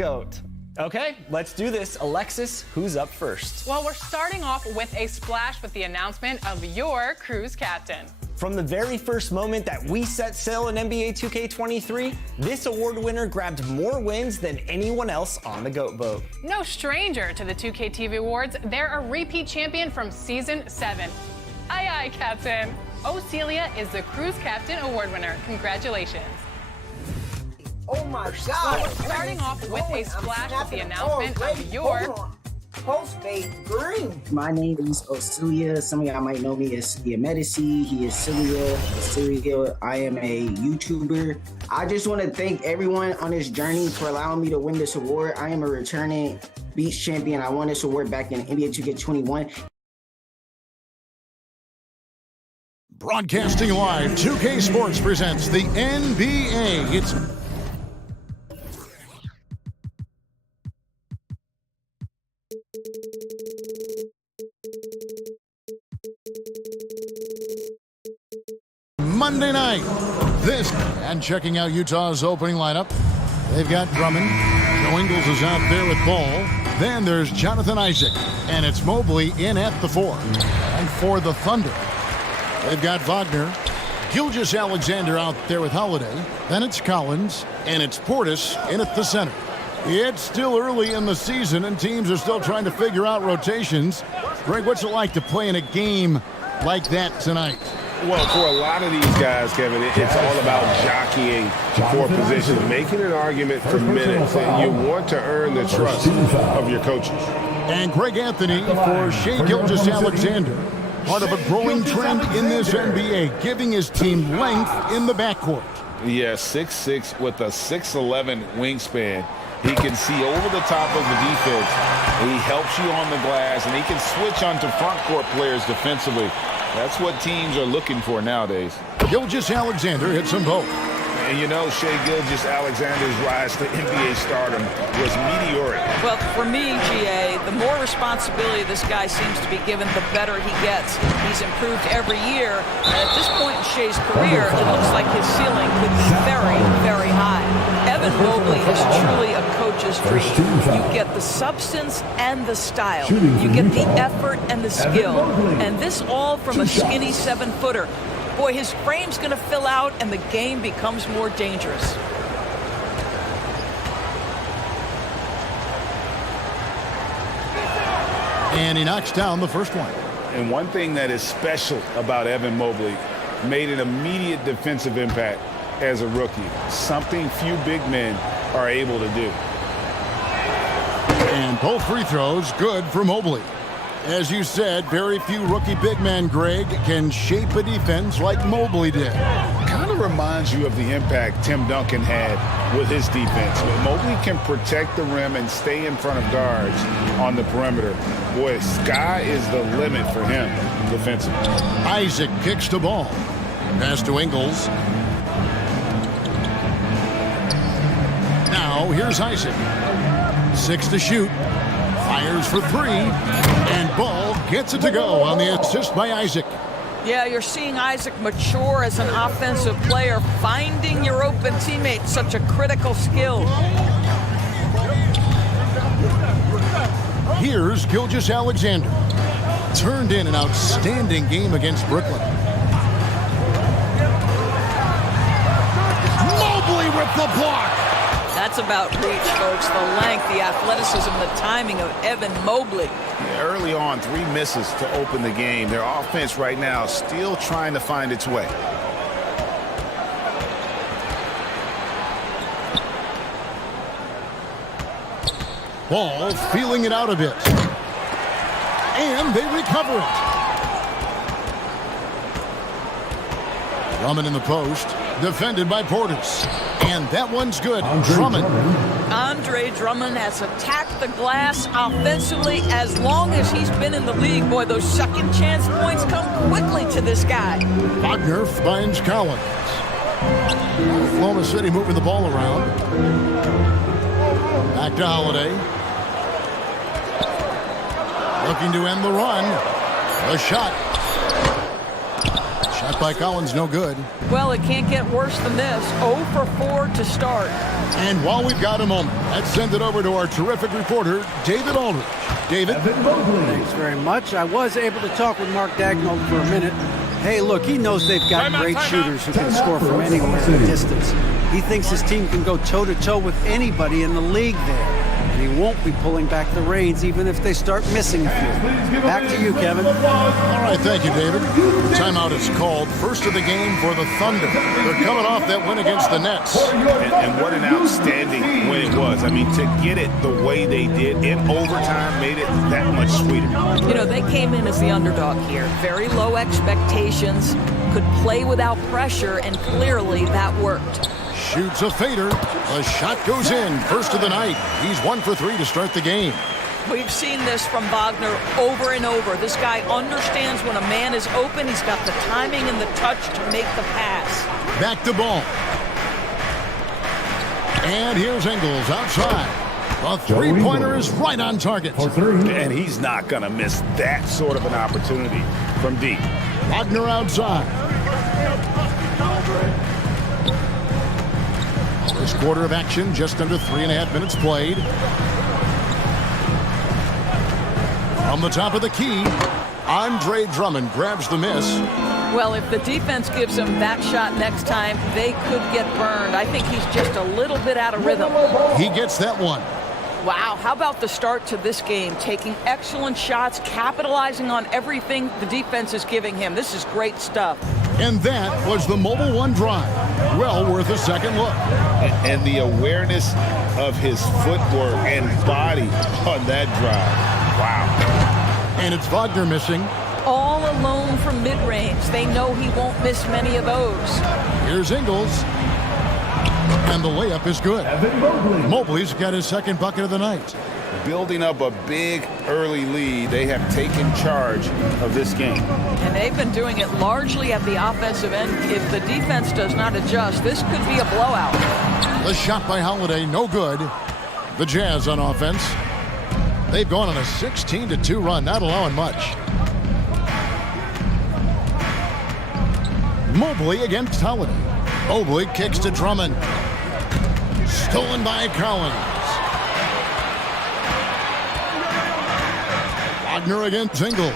GOAT. Okay, let's do this. Alexis, who's up first? Well, we're starting off with a splash with the announcement of your Cruise captain. From the very first moment that we set sail in NBA 2K23, this award winner grabbed more wins than anyone else on the GOAT boat. No stranger to the 2K TV Awards, they're a repeat champion from Season 7. Aye, aye, Captain. Celia is the Cruise Captain Award winner. Congratulations. Oh my God. We're starting off with a splash with the announcement of your Post-Fade Green. My name is Celia. Some of y'all might know me as Celia Medici. He is Celia. I am a YouTuber. I just want to thank everyone on this journey for allowing me to win this award. I am a returning Beach champion. I won this award back in NBA 2K21. Broadcasting live, 2K Sports presents the NBA. It's Monday night. This and checking out Utah's opening lineup. They've got Drummond. Joe Ingles is out there with ball. Then there's Jonathan Isaac. And it's Mobley in at the 4. And for the Thunder, they've got Wagner. Gilgeous-Alexander out there with Holiday. Then it's Collins. And it's Portis in at the center. It's still early in the season, and teams are still trying to figure out rotations. Greg, what's it like to play in a game like that tonight? Well, for a lot of these guys, Kevin, it's all about jockeying for position, making an argument for minutes, and you want to earn the trust of your coaches. And Greg Anthony for Shai Gilgeous-Alexander, part of a growing trend in this NBA, giving his team length in the backcourt. Yeah, 6'6" with a 6'11" wingspan. He can see over the top of the defense. He helps you on the glass, and he can switch onto front court players defensively. That's what teams are looking for nowadays. Gilgeous-Alexander hits them both. And you know, Shai Gilgeous-Alexander's rise to NBA stardom was meteoric. Well, for me, GA, the more responsibility this guy seems to be given, the better he gets. He's improved every year. And at this point in Shai's career, it looks like his ceiling could be very, very high. Evan Mobley is truly a coach's dream. You get the substance and the style. You get the effort and the skill. And this all from a skinny 7-footer. Boy, his frame's going to fill out, and the game becomes more dangerous. And he knocks down the first one. And one thing that is special about Evan Mobley, made an immediate defensive impact as a rookie, something few big men are able to do. And both free throws good for Mobley. As you said, very few rookie big men, Greg, can shape a defense like Mobley did. Kind of reminds you of the impact Tim Duncan had with his defense. But Mobley can protect the rim and stay in front of guards on the perimeter. Boy, sky is the limit for him defensively. Isaac kicks the ball. Pass to Ingles. Now here's Isaac. 6 to shoot. Fires for 3, and Ball gets it to go on the assist by Isaac. Yeah, you're seeing Isaac mature as an offensive player. Finding your open teammate, such a critical skill. Here's Gilgeous-Alexander. Turned in an outstanding game against Brooklyn. Mobley with the block. That's about reach, folks. The length, the athleticism, the timing of Evan Mobley. Yeah, early on, 3 misses to open the game. Their offense right now still trying to find its way. Ball feeling it out a bit. And they recover it. Drummond in the post. Defended by Portis. And that one's good. Drummond. Andre Drummond has attacked the glass offensively as long as he's been in the league. Boy, those second chance points come quickly to this guy. Wagner finds Collins. Oklahoma City moving the ball around. Back to Holiday. Looking to end the run. A shot. Shot by Collins, no good. Well, it can't get worse than this. 0 for 4 to start. And while we've got a moment, let's send it over to our terrific reporter, David Aldridge. David? Thanks very much. I was able to talk with Mark Daigneault for a minute. Hey, look, he knows they've got great shooters who can score from anywhere in the distance. He thinks his team can go toe-to-toe with anybody in the league there. And he won't be pulling back the reins even if they start missing a few. Back to you, Kevin. All right, thank you, David. Timeout is called. First of the game for the Thunder. They're coming off that win against the Nets. And what an outstanding win it was. I mean, to get it the way they did in overtime made it that much sweeter. You know, they came in as the underdog here. Very low expectations, could play without pressure, and clearly that worked. Shoots a fader. The shot goes in. First of the night. He's 1 for 3 to start the game. We've seen this from Wagner over and over. This guy understands when a man is open. He's got the timing and the touch to make the pass. Back to Ball. And here's Ingles outside. The three-pointer is right on target. And he's not going to miss that sort of an opportunity from deep. Wagner outside. This quarter of action, just under 3.5 minutes played. From the top of the key, Andre Drummond grabs the miss. Well, if the defense gives him that shot next time, they could get burned. I think he's just a little bit out of rhythm. He gets that one. Wow, how about the start to this game? Taking excellent shots, capitalizing on everything the defense is giving him. This is great stuff. And that was the Mobile One drive. Well worth a second look. And the awareness of his footwork and body on that drive. Wow. And it's Wagner missing. All alone from mid-range. They know he won't miss many of those. Here's Ingles. And the layup is good. Mobley's got his second bucket of the night. Building up a big early lead, they have taken charge of this game. And they've been doing it largely at the offensive end. If the defense does not adjust, this could be a blowout. The shot by Holiday, no good. The Jazz on offense. They've gone on a 16-2 run, not allowing much. Mobley against Holiday. Mobley kicks to Drummond. Stolen by Collins. Wagner against Ingles.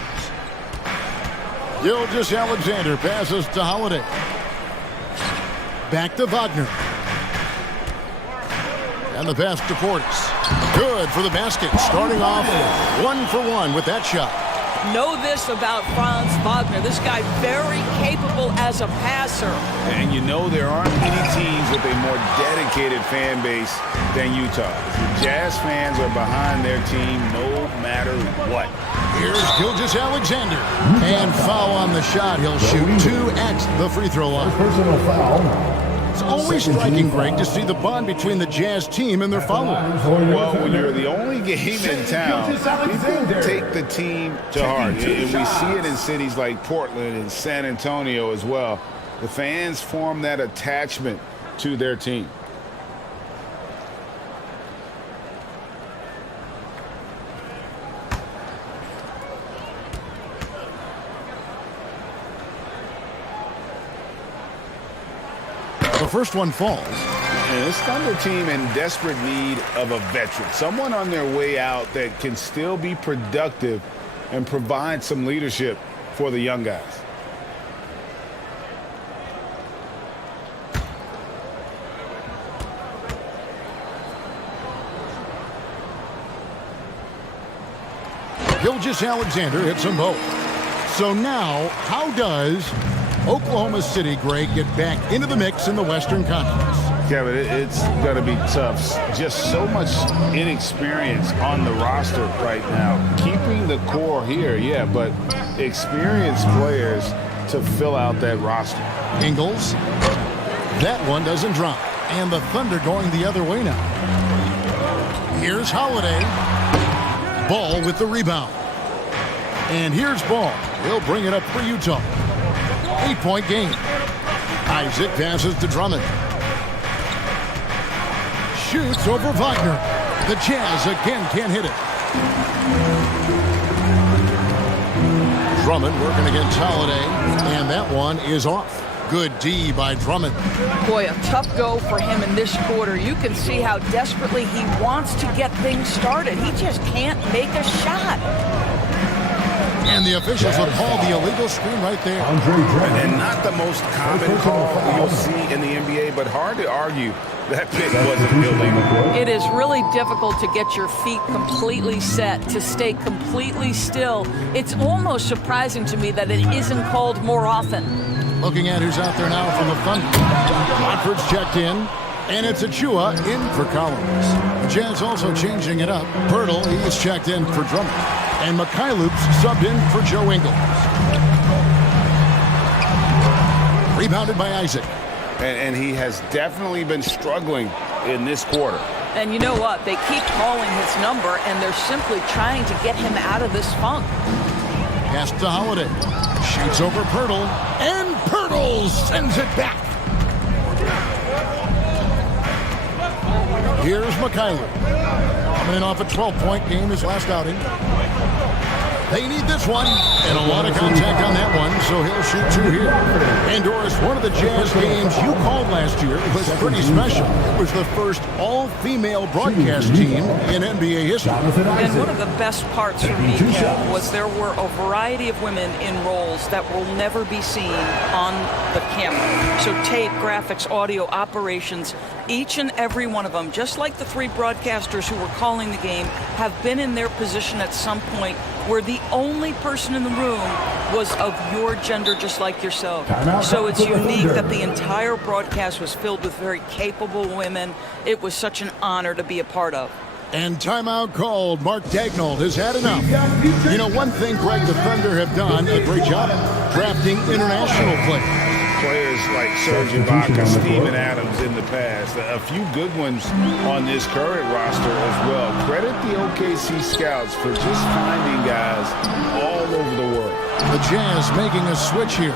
Gilgeous-Alexander passes to Holiday. Back to Wagner. And the pass to Portis. Good for the basket. Starting off 1 for 1 with that shot. Know this about Franz Wagner. This guy very capable as a passer. And you know there aren't many teams with a more dedicated fan base than Utah. The Jazz fans are behind their team no matter what. Here's Gilgeous-Alexander. And foul on the shot. He'll shoot 2 at the free throw line. Personal foul. It's always striking, Greg, to see the bond between the Jazz team and their followers. Well, when you're the only game in town, people take the team to heart. And we see it in cities like Portland and San Antonio as well. The fans form that attachment to their team. The first one falls. And this Thunder team in desperate need of a veteran. Someone on their way out that can still be productive and provide some leadership for the young guys. Gilgeous-Alexander hits them both. So now, how does Oklahoma City, Greg, get back into the mix in the Western Conference? Kevin, it's going to be tough. Just so much inexperience on the roster right now. Keeping the core here, yeah, but experienced players to fill out that roster. Ingles. That one doesn't drop. And the Thunder going the other way now. Here's Holiday. Ball with the rebound. And here's Ball. He'll bring it up for Utah. 8-point game. Isaac passes to Drummond. Shoots over Wagner. The Jazz again can't hit it. Drummond working against Holiday, and that one is off. Good D by Drummond. Boy, a tough go for him in this quarter. You can see how desperately he wants to get things started. He just can't make a shot. And the officials have called the illegal screen right there. And not the most common call you'll see in the NBA, but hard to argue that pick wasn't illegal. It is really difficult to get your feet completely set, to stay completely still. It's almost surprising to me that it isn't called more often. Looking at who's out there now for the Thunder. Monford's checked in, and it's Achua in for Collins. The Jazz also changing it up. Pirtle, he's checked in for Drummond. And Mikhailuk's subbed in for Joe Ingles. Rebounded by Isaac. And he has definitely been struggling in this quarter. And you know what? They keep calling his number, and they're simply trying to get him out of this funk. Pass to Holiday. Shoots over Pirtle, and Pirtle sends it back. Here's Mikhailuk. Coming in off a 12-point game his last outing. They need this one, and a lot of contact on that one, so he'll shoot two here. And Doris, one of the Jazz games you called last year was pretty special. It was the first all-female broadcast team in NBA history. And one of the best parts for me, Ken, was there were a variety of women in roles that will never be seen on the camera. So tape, graphics, audio, operations, each and every one of them, just like the three broadcasters who were calling the game, have been in their position at some point where the only person in the room was of your gender, just like yourself. So it's unique that the entire broadcast was filled with very capable women. It was such an honor to be a part of. And timeout called. Mark Daigneault has had enough. You know, one thing Greg the Thunder have done a great job drafting international players. Players like Serge Ibaka, Steven Adams in the past. A few good ones on this current roster as well. Credit the OKC scouts for just finding guys all over the world. The Jazz making a switch here.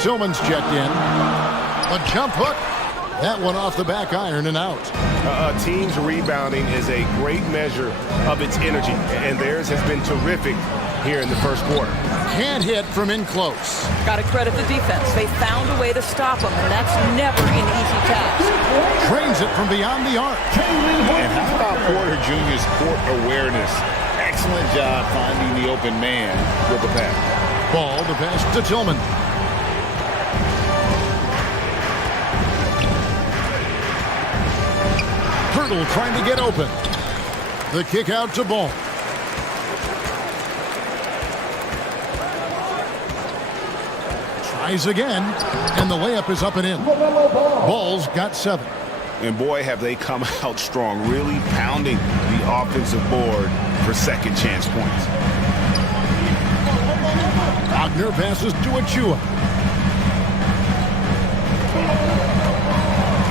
Tillman's checked in. A jump hook. That one off the back iron and out. A team's rebounding is a great measure of its energy, and theirs has been terrific here in the first quarter. Can't hit from in close. Got to credit the defense. They found a way to stop him, and that's never an easy task. Trains it from beyond the arc. And how about Porter Jr.'s court awareness? Excellent job finding the open man with the pass. Ball, the pass to Tillman. Pirtle trying to get open. The kick out to Ball. Tries again, and the layup is up and in. Ball's got 7. And boy, have they come out strong, really pounding the offensive board for second chance points. Wagner passes to Achua.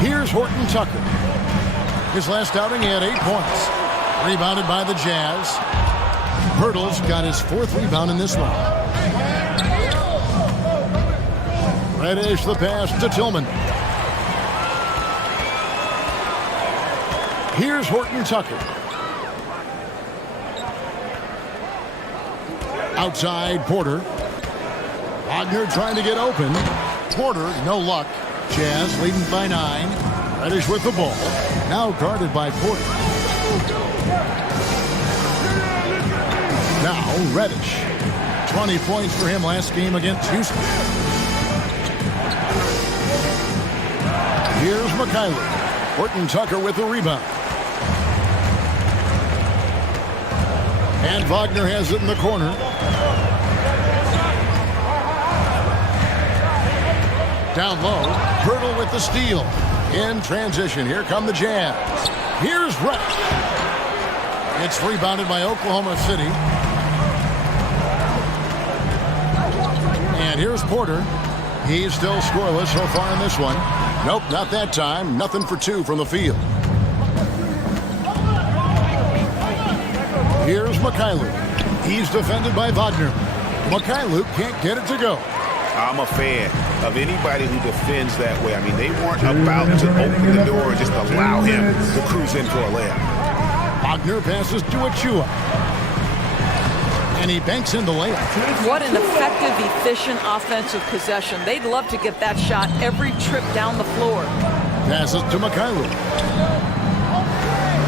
Here's Horton Tucker. His last outing, he had 8 points. Rebounded by the Jazz. Pirtle's got his 4th rebound in this one. Reddish the pass to Tillman. Here's Horton Tucker. Outside Porter. Wagner trying to get open. Porter, no luck. Jazz leading by 9. Reddish with the ball. Now guarded by Porter. Now Reddish. 20 points for him last game against Houston. Here's Mikhailuk. Horton Tucker with the rebound. And Wagner has it in the corner. Down low. Pirtle with the steal. In transition. Here come the Jazz. Here's Reddish. It's rebounded by Oklahoma City. And here's Porter. He's still scoreless so far in this one. Nope, not that time. Nothing for 2 from the field. Here's Mikhailuk. He's defended by Wagner. Mikhailuk can't get it to go. I'm a fan of anybody who defends that way. I mean, they weren't about to open the door and just allow him to cruise in for a layup. Wagner passes to Achua. And he banks in the layup. What an effective, efficient offensive possession. They'd love to get that shot every trip down the floor. Passes to Mikhailuk.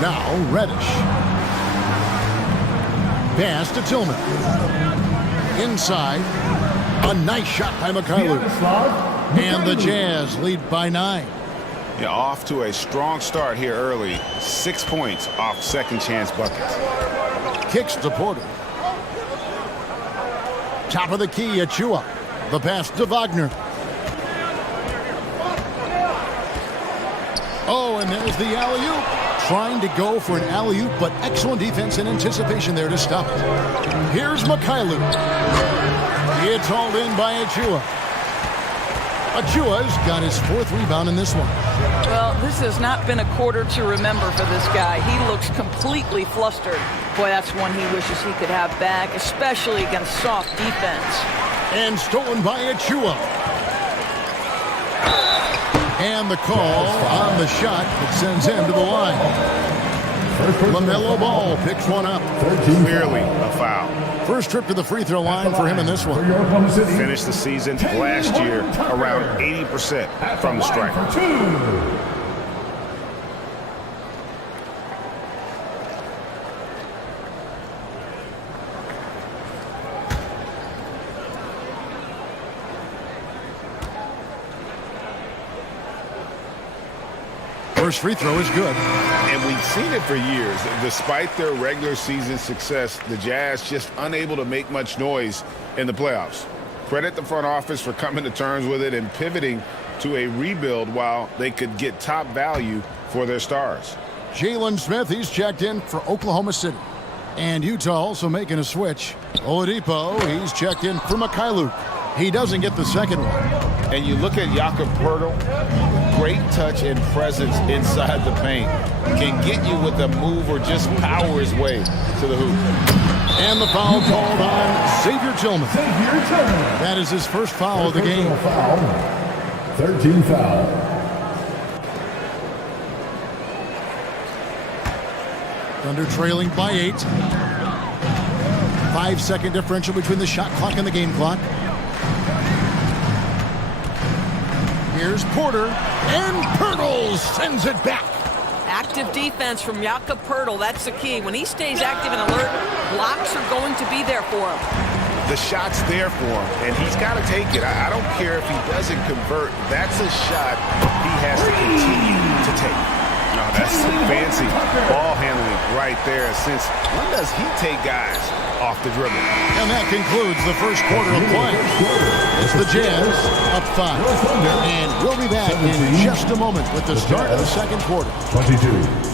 Now Reddish. Pass to Tillman. Inside. A nice shot by Mikhailuk. And the Jazz lead by 9. Yeah, off to a strong start here early. 6 points off second chance buckets. Kicks to Porter. Top of the key, Achua. The pass to Wagner. Oh, and there's the alley-oop. Trying to go for an alley-oop, but excellent defense and anticipation there to stop it. Here's Mikhailuk. It's hauled in by Achua. Achua's got his 4th rebound in this one. Well, this has not been a quarter to remember for this guy. He looks completely flustered. Boy, that's one he wishes he could have back, especially against soft defense. And stolen by Achua. And the call on the shot that sends him to the line. LaMelo Ball picks one up. Clearly a foul. First trip to the free throw line for him in this one. Finished the season last year around 80% from the stripe. First free throw is good. And we've seen it for years. Despite their regular season success, the Jazz just unable to make much noise in the playoffs. Credit the front office for coming to terms with it and pivoting to a rebuild while they could get top value for their stars. Jalen Smith, he's checked in for Oklahoma City. And Utah also making a switch. Oladipo, he's checked in for Mikhailuk. He doesn't get the second one. And you look at Jakob Poeltl, great touch and presence inside the paint. Can get you with a move or just power his way to the hoop. And the foul called on Xavier Tillman. That is his first foul of the game. 13 foul. Thunder trailing by 8. 5-second differential between the shot clock and the game clock. Here's Porter, and Poeltl sends it back. Active defense from Jakob Poeltl, that's the key. When he stays active and alert, blocks are going to be there for him. The shot's there for him, and he's got to take it. I don't care if he doesn't convert. That's a shot he has to continue to take. No, that's fancy ball handling right there. Since when does he take guys off the dribble? And that concludes the first quarter of play. It's the Jazz up 5. And we'll be back in just a moment with the start of the second quarter. 22.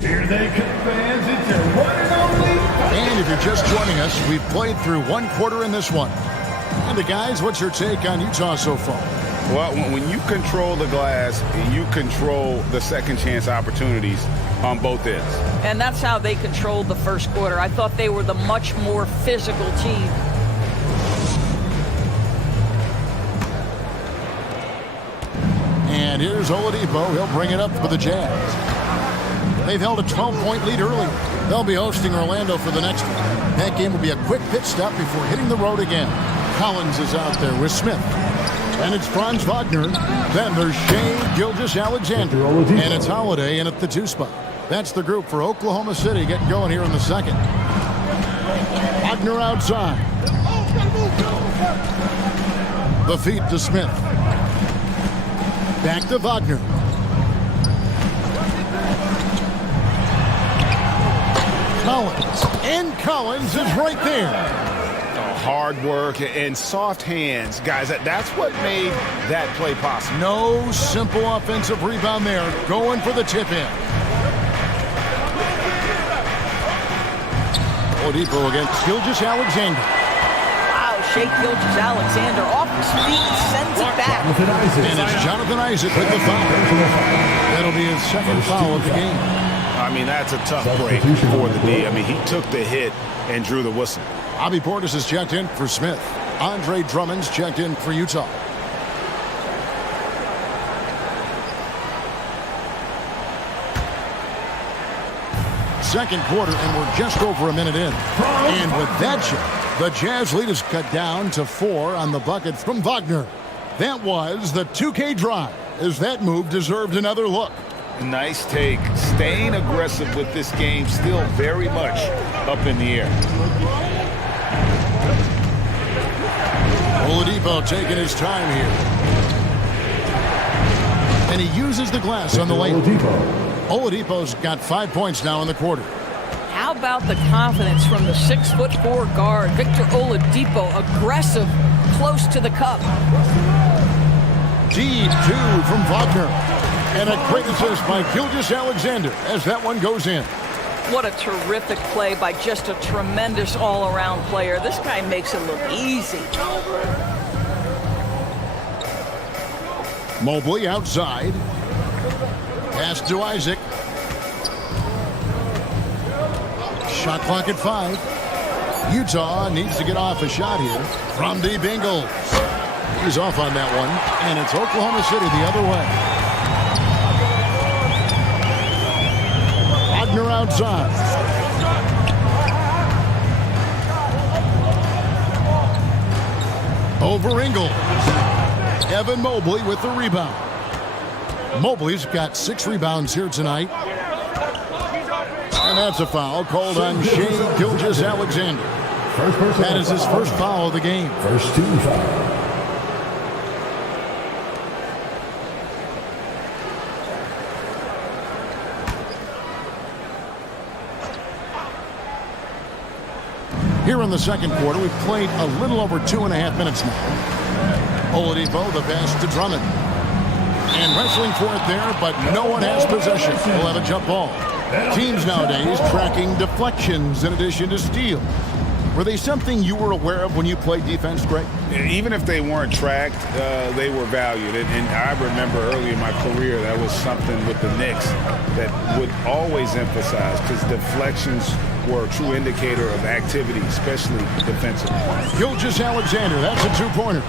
Here they come, fans. It's your one and only. And if you're just joining us, we've played through one quarter in this one. And guys, what's your take on Utah so far? Well, when you control the glass, you control the second chance opportunities on both ends. And that's how they controlled the first quarter. I thought they were the much more physical team. And here's Oladipo. He'll bring it up for the Jazz. They've held a 12-point lead early. They'll be hosting Orlando for the next one. That game will be a quick pit stop before hitting the road again. Collins is out there with Smith. And it's Franz Wagner. Then there's Shai Gilgeous-Alexander. And it's Holiday in at the 2 spot. That's the group for Oklahoma City getting going here in the second. Wagner outside. The feed to Smith. Back to Wagner. Collins. And Collins is right there. Hard work and soft hands. Guys, that's what made that play possible. No simple offensive rebound there. Going for the tip-in. Oladipo against Gilgeous-Alexander. Wow, Shea Gilgeous-Alexander off his feet, sends it back. And it's Jonathan Isaac with the foul. That'll be his second foul of the game. I mean, that's a tough break for the D. I mean, he took the hit and drew the whistle. Bobby Portis is checked in for Smith. Andre Drummond's checked in for Utah. Second quarter, and we're just over a minute in. And with that shot, the Jazz lead is cut down to 4 on the bucket from Wagner. That was the 2K drive, as that move deserved another look. Nice take. Staying aggressive with this game, still very much up in the air. Oladipo taking his time here. And he uses the glass on the lane. Oladipo's got 5 points now in the quarter. How about the confidence from the 6'4" guard, Victor Oladipo, aggressive, close to the cup. Deep 2 from Wagner. And a great assist by Gilgeous-Alexander as that one goes in. What a terrific play by just a tremendous all-around player. This guy makes it look easy. Mobley outside. Pass to Isaac. Shot clock at 5. Utah needs to get off a shot here from Deep Ingles. He's off on that one, and it's Oklahoma City the other way. Wagner outside. Over Ingles. Evan Mobley with the rebound. Mobley's got 6 rebounds here tonight. And that's a foul called on Shea Gilgeous-Alexander. That is his first foul of the game. First 2 fouls. Here in the second quarter, we've played a little over 2.5 minutes now. Oladipo, the pass to Drummond. And wrestling for it there, but no one has possession. We'll have a jump ball. Teams nowadays tracking deflections in addition to steals. Were they something you were aware of when you played defense, Greg? Even if they weren't tracked, they were valued. And I remember early in my career, that was something with the Knicks that would always emphasize, because deflections were a true indicator of activity, especially defensively. Gilgeous-Alexander, that's a 2-pointer.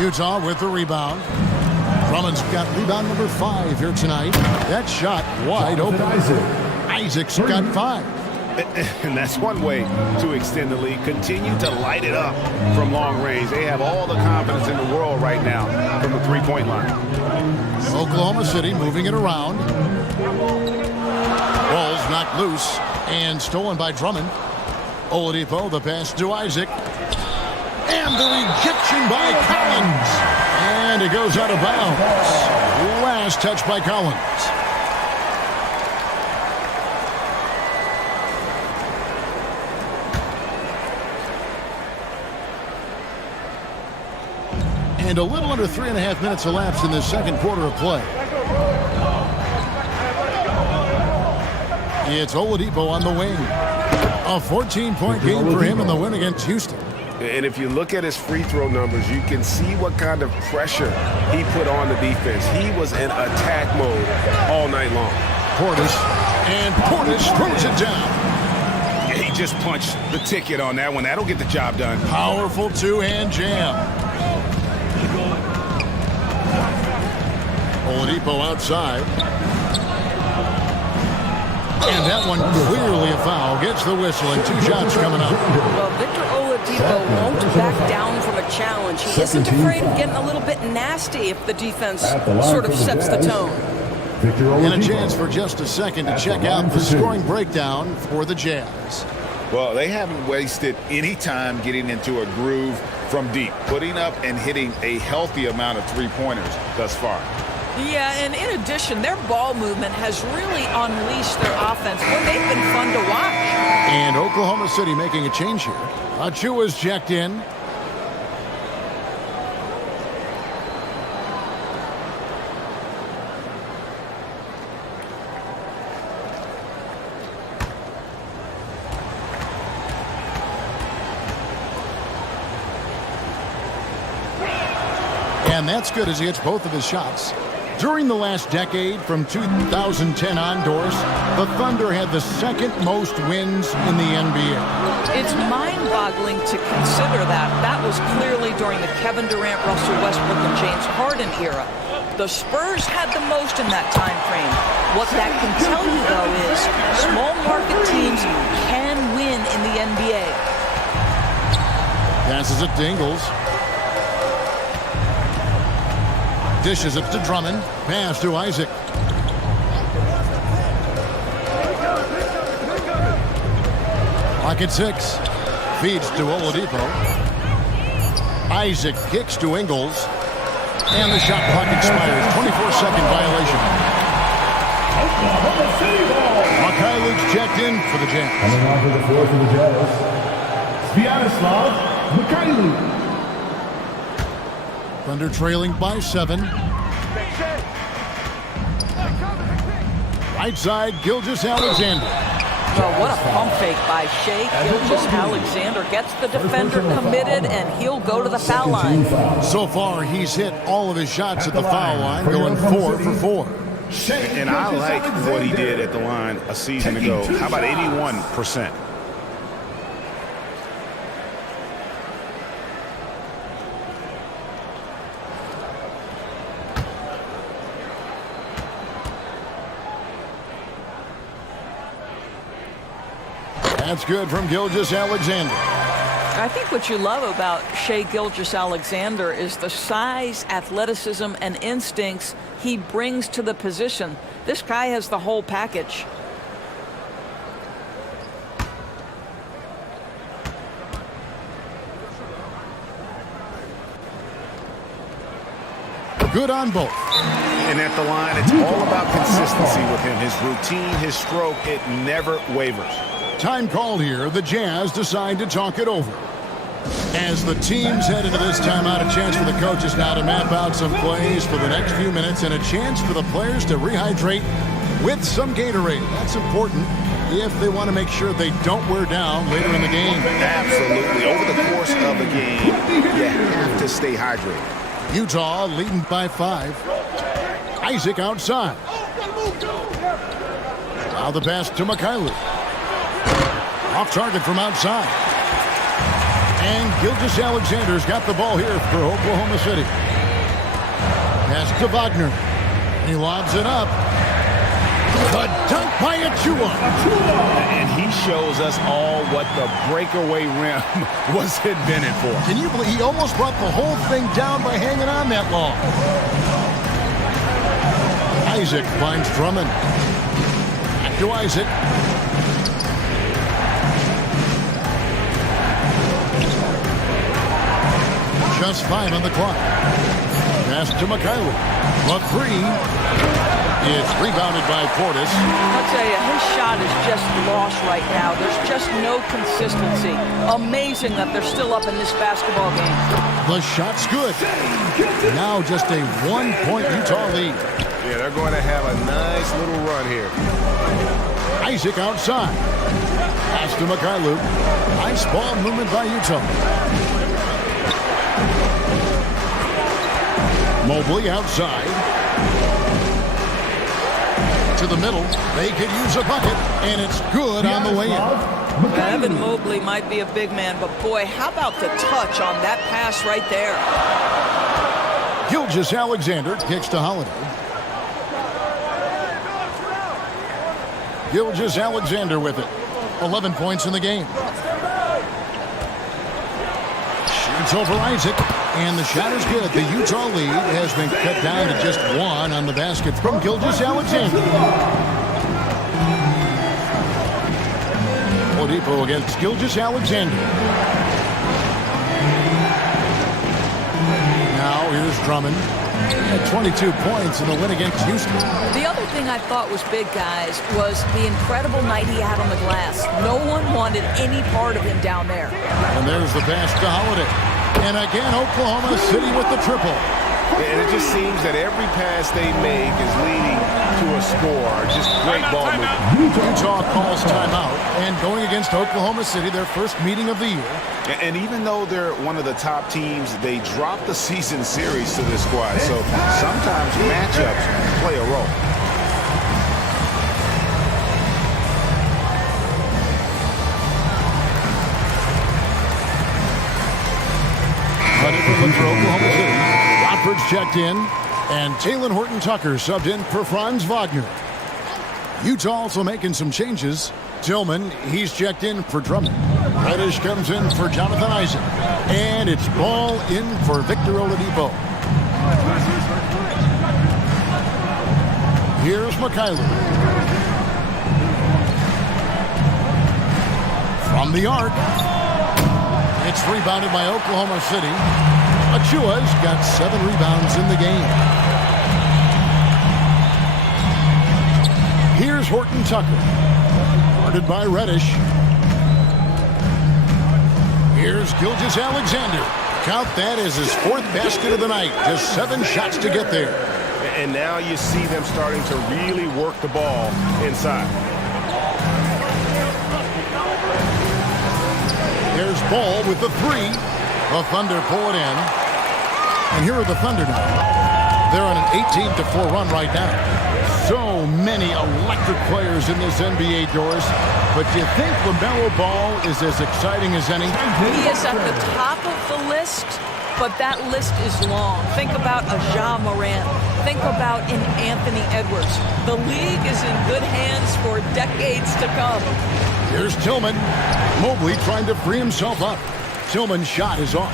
Utah with the rebound. Drummond's got rebound number 5 here tonight. That shot wide open. Isaac's got 5. And that's one way to extend the lead. Continue to light it up from long range. They have all the confidence in the world right now from the 3-point line. Oklahoma City moving it around. Ball's knocked loose and stolen by Drummond. Oladipo, the pass to Isaac. And the rejection by Collins. And it goes out of bounds. Last touch by Collins. And a little under 3.5 minutes elapsed in the second quarter of play. It's Oladipo on the wing. A 14-point game for him in the win against Houston. And if you look at his free throw numbers, you can see what kind of pressure he put on the defense. He was in attack mode all night long. Portis, and Portis throws it down. Yeah, he just punched the ticket on that one. That'll get the job done. Powerful 2-hand jam. Oladipo outside. And that one clearly a foul. Gets the whistle and 2 shots coming up. Well, Victor Oladipo won't back down from a challenge. He isn't afraid of getting a little bit nasty if the defense sort of sets the tone. And a chance for just a second to check out the scoring breakdown for the Jazz. Well, they haven't wasted any time getting into a groove from deep, putting up and hitting a healthy amount of 3-pointers thus far. Yeah, and in addition, their ball movement has really unleashed their offense. Boy, they've been fun to watch. And Oklahoma City making a change here. Achua's checked in. And that's good as he hits both of his shots. During the last decade, from 2010 on, Doris, the Thunder had the second most wins in the NBA. It's mind-boggling to consider that. That was clearly during the Kevin Durant, Russell Westbrook, and James Harden era. The Spurs had the most in that time frame. What that can tell you, though, is small market teams can win in the NBA. Passes it to Ingles. Dishes it to Drummond. Pass to Isaac. Clock at 6. Feeds to Oladipo. Isaac kicks to Ingles. And the shot clock expires. 24-second violation. Mikhailov's checked in for the Jazz. Coming onto the floor for the Jazz, Sviatoslav Mikhailov. Thunder trailing by 7. Right side, Gilgeous-Alexander. Well, what a pump fake by Shai Gilgeous-Alexander. Gets the defender committed, and he'll go to the foul line. So far, he's hit all of his shots at the foul line, going 4 for 4. And I like what he did at the line a season ago. How about 81%? That's good from Gilgeous-Alexander. I think what you love about Shai Gilgeous-Alexander is the size, athleticism, and instincts he brings to the position. This guy has the whole package. Good on both. And at the line, it's all about consistency with him. His routine, his stroke, it never wavers. Time called here. The Jazz decide to talk it over. As the teams head into this timeout, a chance for the coaches now to map out some plays for the next few minutes and a chance for the players to rehydrate with some Gatorade. That's important if they want to make sure they don't wear down later in the game. Absolutely. Over the course of the game, you have to stay hydrated. Utah leading by 5. Isaac outside. Now the pass to Mikhailov. Off target from outside. And Gilgeous-Alexander's got the ball here for Oklahoma City. Pass to Wagner. He lobs it up. The dunk by Achua. And he shows us all what the breakaway rim was invented for. Can you believe he almost brought the whole thing down by hanging on that long? Isaac finds Drummond. Back to Isaac. Just 5 on the clock. Pass to Mikhailov. The 3 is rebounded by Portis. I'll tell you, his shot is just lost right now. There's just no consistency. Amazing that they're still up in this basketball game. The shot's good. Now just a 1-point Utah lead. Yeah, they're going to have a nice little run here. Isaac outside. Pass to Mikhailov. Nice ball movement by Utah. Mobley outside. To the middle. They could use a bucket, and it's good on the way in. Evan Mobley might be a big man, but boy, how about the touch on that pass right there? Gilgeous-Alexander kicks to Holiday. Gilgeous-Alexander with it. 11 points in the game. Shoots over Isaac. And the shot is good. The Utah lead has been cut down to just 1 on the basket from Gilgeous-Alexander. Oladipo against Gilgeous-Alexander. Now here's Drummond at 22 points in the win against Houston. The other thing I thought was big, guys, was the incredible night he had on the glass. No one wanted any part of him down there. And there's the pass to Holiday. And again, Oklahoma City with the triple. And it just seems that every pass they make is leading to a score. Just great ball movement. Utah calls timeout, and going against Oklahoma City, their first meeting of the year. And even though they're one of the top teams, they dropped the season series to this squad. So sometimes matchups play a role. A different look for Oklahoma City. Watford's checked in, and Taylor Horton-Tucker subbed in for Franz Wagner. Utah also making some changes. Tillman, he's checked in for Drummond. Reddish comes in for Jonathan Isaac. And it's ball in for Victor Oladipo. Here's McKayler. From the arc. It's rebounded by Oklahoma City. Achua's got 7 rebounds in the game. Here's Horton-Tucker. Guarded by Reddish. Here's Gilgeous-Alexander. Count that as his 4th basket of the night. Just 7 shots to get there. And now you see them starting to really work the ball inside. There's Ball with the 3. The Thunder pull it in. And here are the Thunder now. They're on an 18-4 run right now. So many electric players in this NBA, Doris. But do you think LaMelo Ball is as exciting as any? He is at the top of the list, but that list is long. Think about a Ja Morant. Think about an Anthony Edwards. The league is in good hands for decades to come. Here's Tillman. Mobley trying to free himself up. Tillman's shot is off.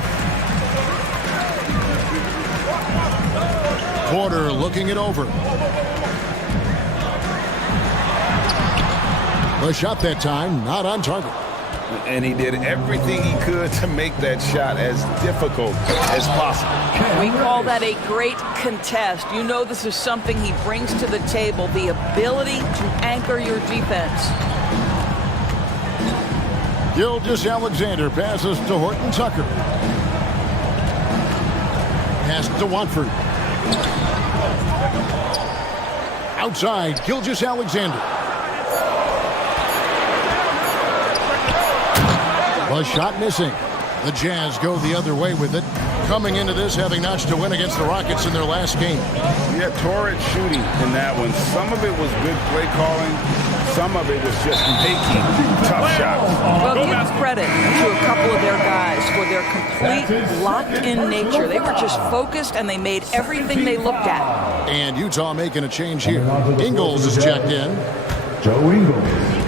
Porter looking it over. The shot that time, not on target. And he did everything he could to make that shot as difficult as possible. We call that a great contest. You know this is something he brings to the table, the ability to anchor your defense. Gilgeous-Alexander passes to Horton-Tucker. Pass to Watford. Outside, Gilgeous-Alexander. The shot missing. The Jazz go the other way with it. Coming into this, having notched a win against the Rockets in their last game. Yeah, torrid shooting in that one. Some of it was good play calling. Some of it was just making tough shots. Well, give credit to a couple of their guys for their complete locked-in nature. They were just focused, and they made everything they looked at. And Utah making a change here. Ingles is checked in. Joe Ingles.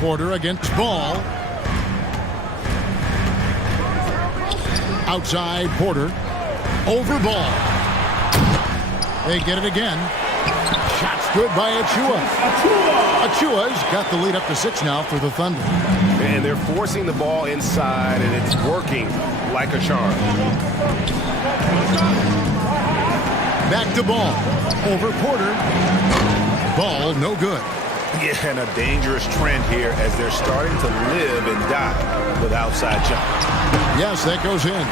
Porter against Ball. Outside, Porter. Over Ball. They get it again. Shots good by Achua. Achua's got the lead up to 6 now for the Thunder. And they're forcing the ball inside, and it's working like a charm. Back to Ball. Over Porter. Ball, no good. Yeah, and a dangerous trend here as they're starting to live and die with outside jump. Yes, that goes in.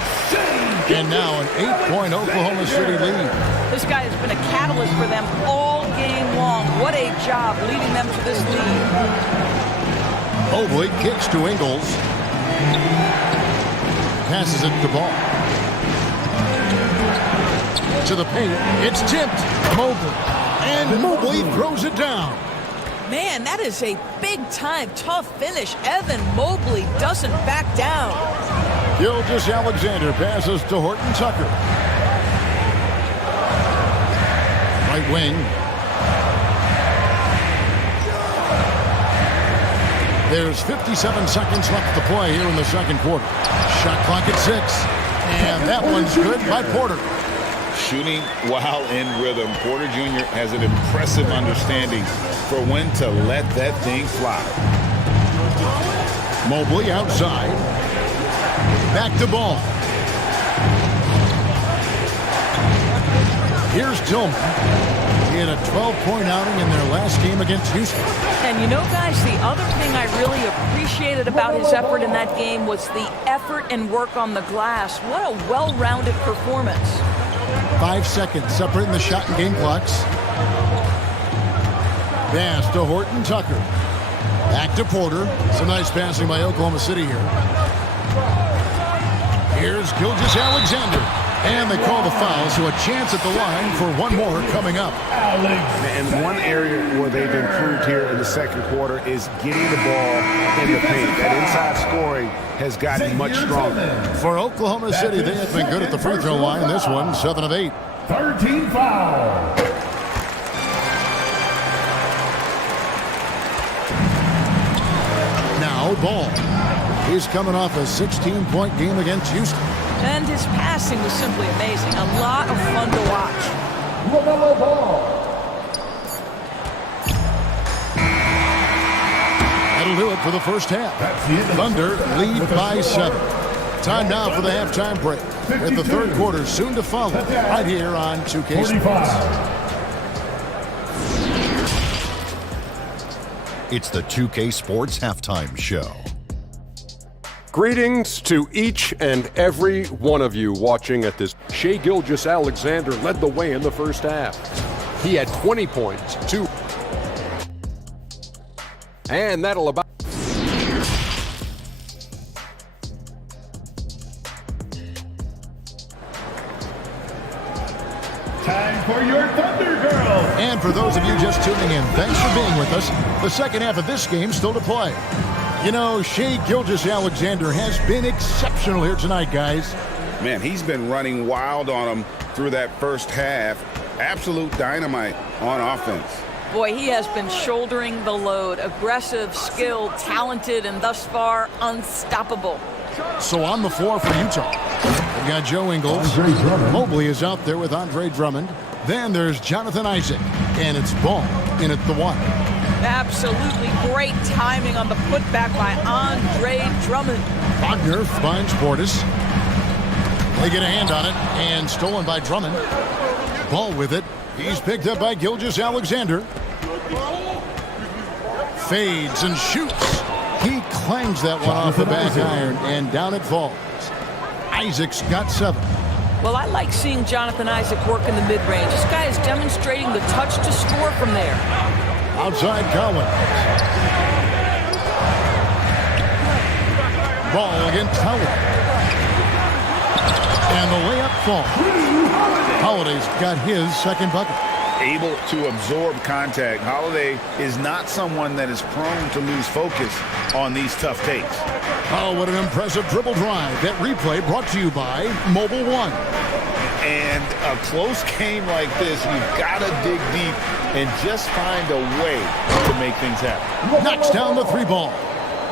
And now an 8-point Oklahoma City lead. This guy has been a catalyst for them all game long. What a job leading them to this lead. Mobley kicks to Ingles. Passes it to Ball. To the paint. It's tipped. Mobley. And Mobley throws it down. Man, that is a big-time tough finish. Evan Mobley doesn't back down. Gilgeous-Alexander passes to Horton-Tucker. Right wing. There's 57 seconds left to play here in the second quarter. Shot clock at 6. And that one's good by Porter. Shooting while in rhythm. Porter Jr. has an impressive understanding for when to let that thing fly. Mobley outside. Back to Ball. Here's Tillman. He had a 12-point outing in their last game against Houston. And you know, guys, the other thing I really appreciated about his effort in that game was the effort and work on the glass. What a well-rounded performance. 5 seconds separating the shot and game clocks. Pass to Horton Tucker. Back to Porter. Some nice passing by Oklahoma City here. Here's Gilgeous-Alexander. And they call the foul, so a chance at the line for one more coming up. And one area where they've improved here in the second quarter is getting the ball in the paint. That inside scoring has gotten much stronger. For Oklahoma City, they have been good at the free throw line. This one, 7 of 8. 13 foul. Now Ball. He's coming off a 16-point game against Houston. And his passing was simply amazing. A lot of fun to watch. LaMelo Ball. That'll do it for the first half. Thunder lead by 7. Time now for the halftime break. With the third quarter soon to follow, right here on 2K Sports. It's the 2K Sports Halftime Show. Greetings to each and every one of you watching at this. Shai Gilgeous-Alexander led the way in the first half. He had 20 points, 2. And that'll about. Time for your Thunder Girls. And for those of you just tuning in, thanks for being with us. The second half of this game still to play. You know, Shai Gilgeous-Alexander has been exceptional here tonight, guys. Man, he's been running wild on them through that first half. Absolute dynamite on offense. Boy, he has been shouldering the load. Aggressive, skilled, talented, and thus far unstoppable. So on the floor for Utah, we've got Joe Ingles. Mobley is out there with Andre Drummond. Then there's Jonathan Isaac, and it's Ball in at the 1. Absolutely great timing on the putback by Andre Drummond. Wagner finds Portis. They get a hand on it, and stolen by Drummond. Ball with it. He's picked up by Gilgeous-Alexander. Fades and shoots. He clangs that one off the back iron, and down it falls. Isaac's got 7. Well, I like seeing Jonathan Isaac work in the mid-range. This guy is demonstrating the touch to score from there. Outside Collins. Ball against Howard. And the layup falls. Holiday's got his second bucket. Able to absorb contact. Holiday is not someone that is prone to lose focus on these tough takes. Oh, what an impressive dribble drive. That replay brought to you by Mobile One. And a close game like this, you've got to dig deep and just find a way to make things happen. Knocks down the 3 ball.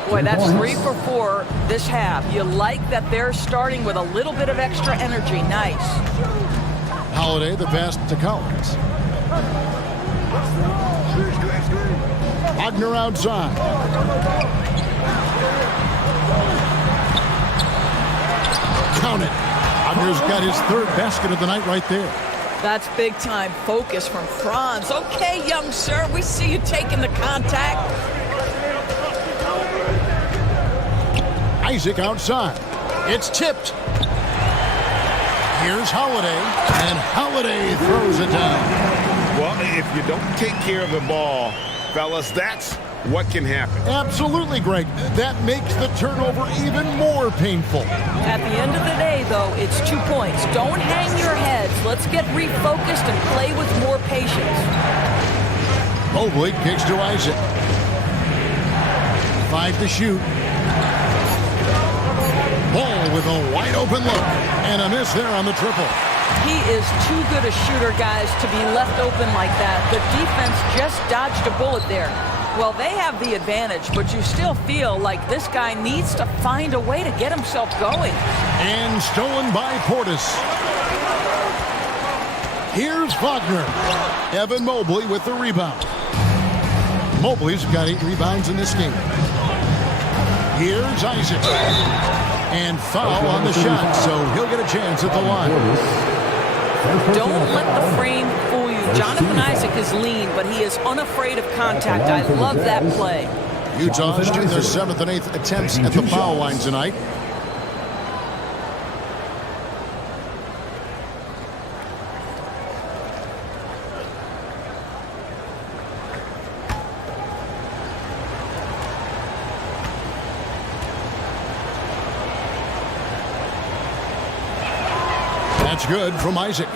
Boy, that's 3 for 4 this half. You like that they're starting with a little bit of extra energy. Nice. Holiday, the pass to Collins. Wagner outside. Count it. Wagner's got his 3rd basket of the night right there. That's big time focus from Franz. Okay, young sir, we see you taking the contact. Isaac outside. It's tipped. Here's Holiday, and Holiday throws it down. Well, if you don't take care of the ball, fellas, that's what can happen. Absolutely, Greg. That makes the turnover even more painful. At the end of the day, though, it's 2 points. Don't hang your heads. Let's get refocused and play with more patience. Mobley kicks to Isaac. 5 to shoot. Ball with a wide open look. And a miss there on the triple. He is too good a shooter, guys, to be left open like that. The defense just dodged a bullet there. Well, they have the advantage, but you still feel like this guy needs to find a way to get himself going. And stolen by Portis. Here's Wagner. Evan Mobley with the rebound. Mobley's got 8 rebounds in this game. Here's Isaac. And foul on the shot, so he'll get a chance at the line. Don't let the frame fool you Jonathan Isaac is lean, but he is unafraid of contact. I love that play. Utah shooting their 7th and 8th attempts at the foul line tonight. That's good from Isaac.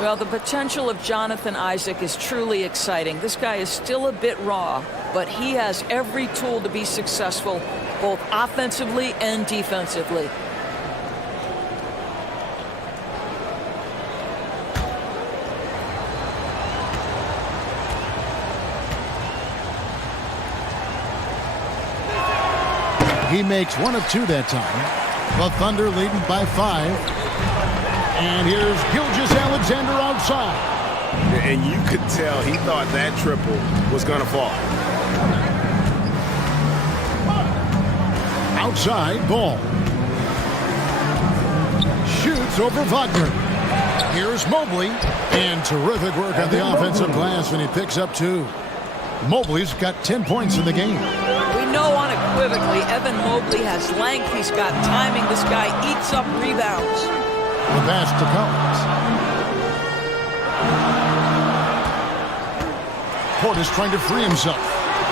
Well, the potential of Jonathan Isaac is truly exciting. This guy is still a bit raw, but he has every tool to be successful, both offensively and defensively. He makes 1 of 2 that time. The Thunder leading by 5. And here's Gilgeous-Alexander outside. And you could tell he thought that triple was going to fall. Outside, Ball. Shoots over Wagner. Here's Mobley. And terrific work on the offensive glass when he picks up 2. Mobley's got 10 points in the game. We know unequivocally Evan Mobley has length. He's got timing. This guy eats up rebounds. The pass to Collins. Portis trying to free himself.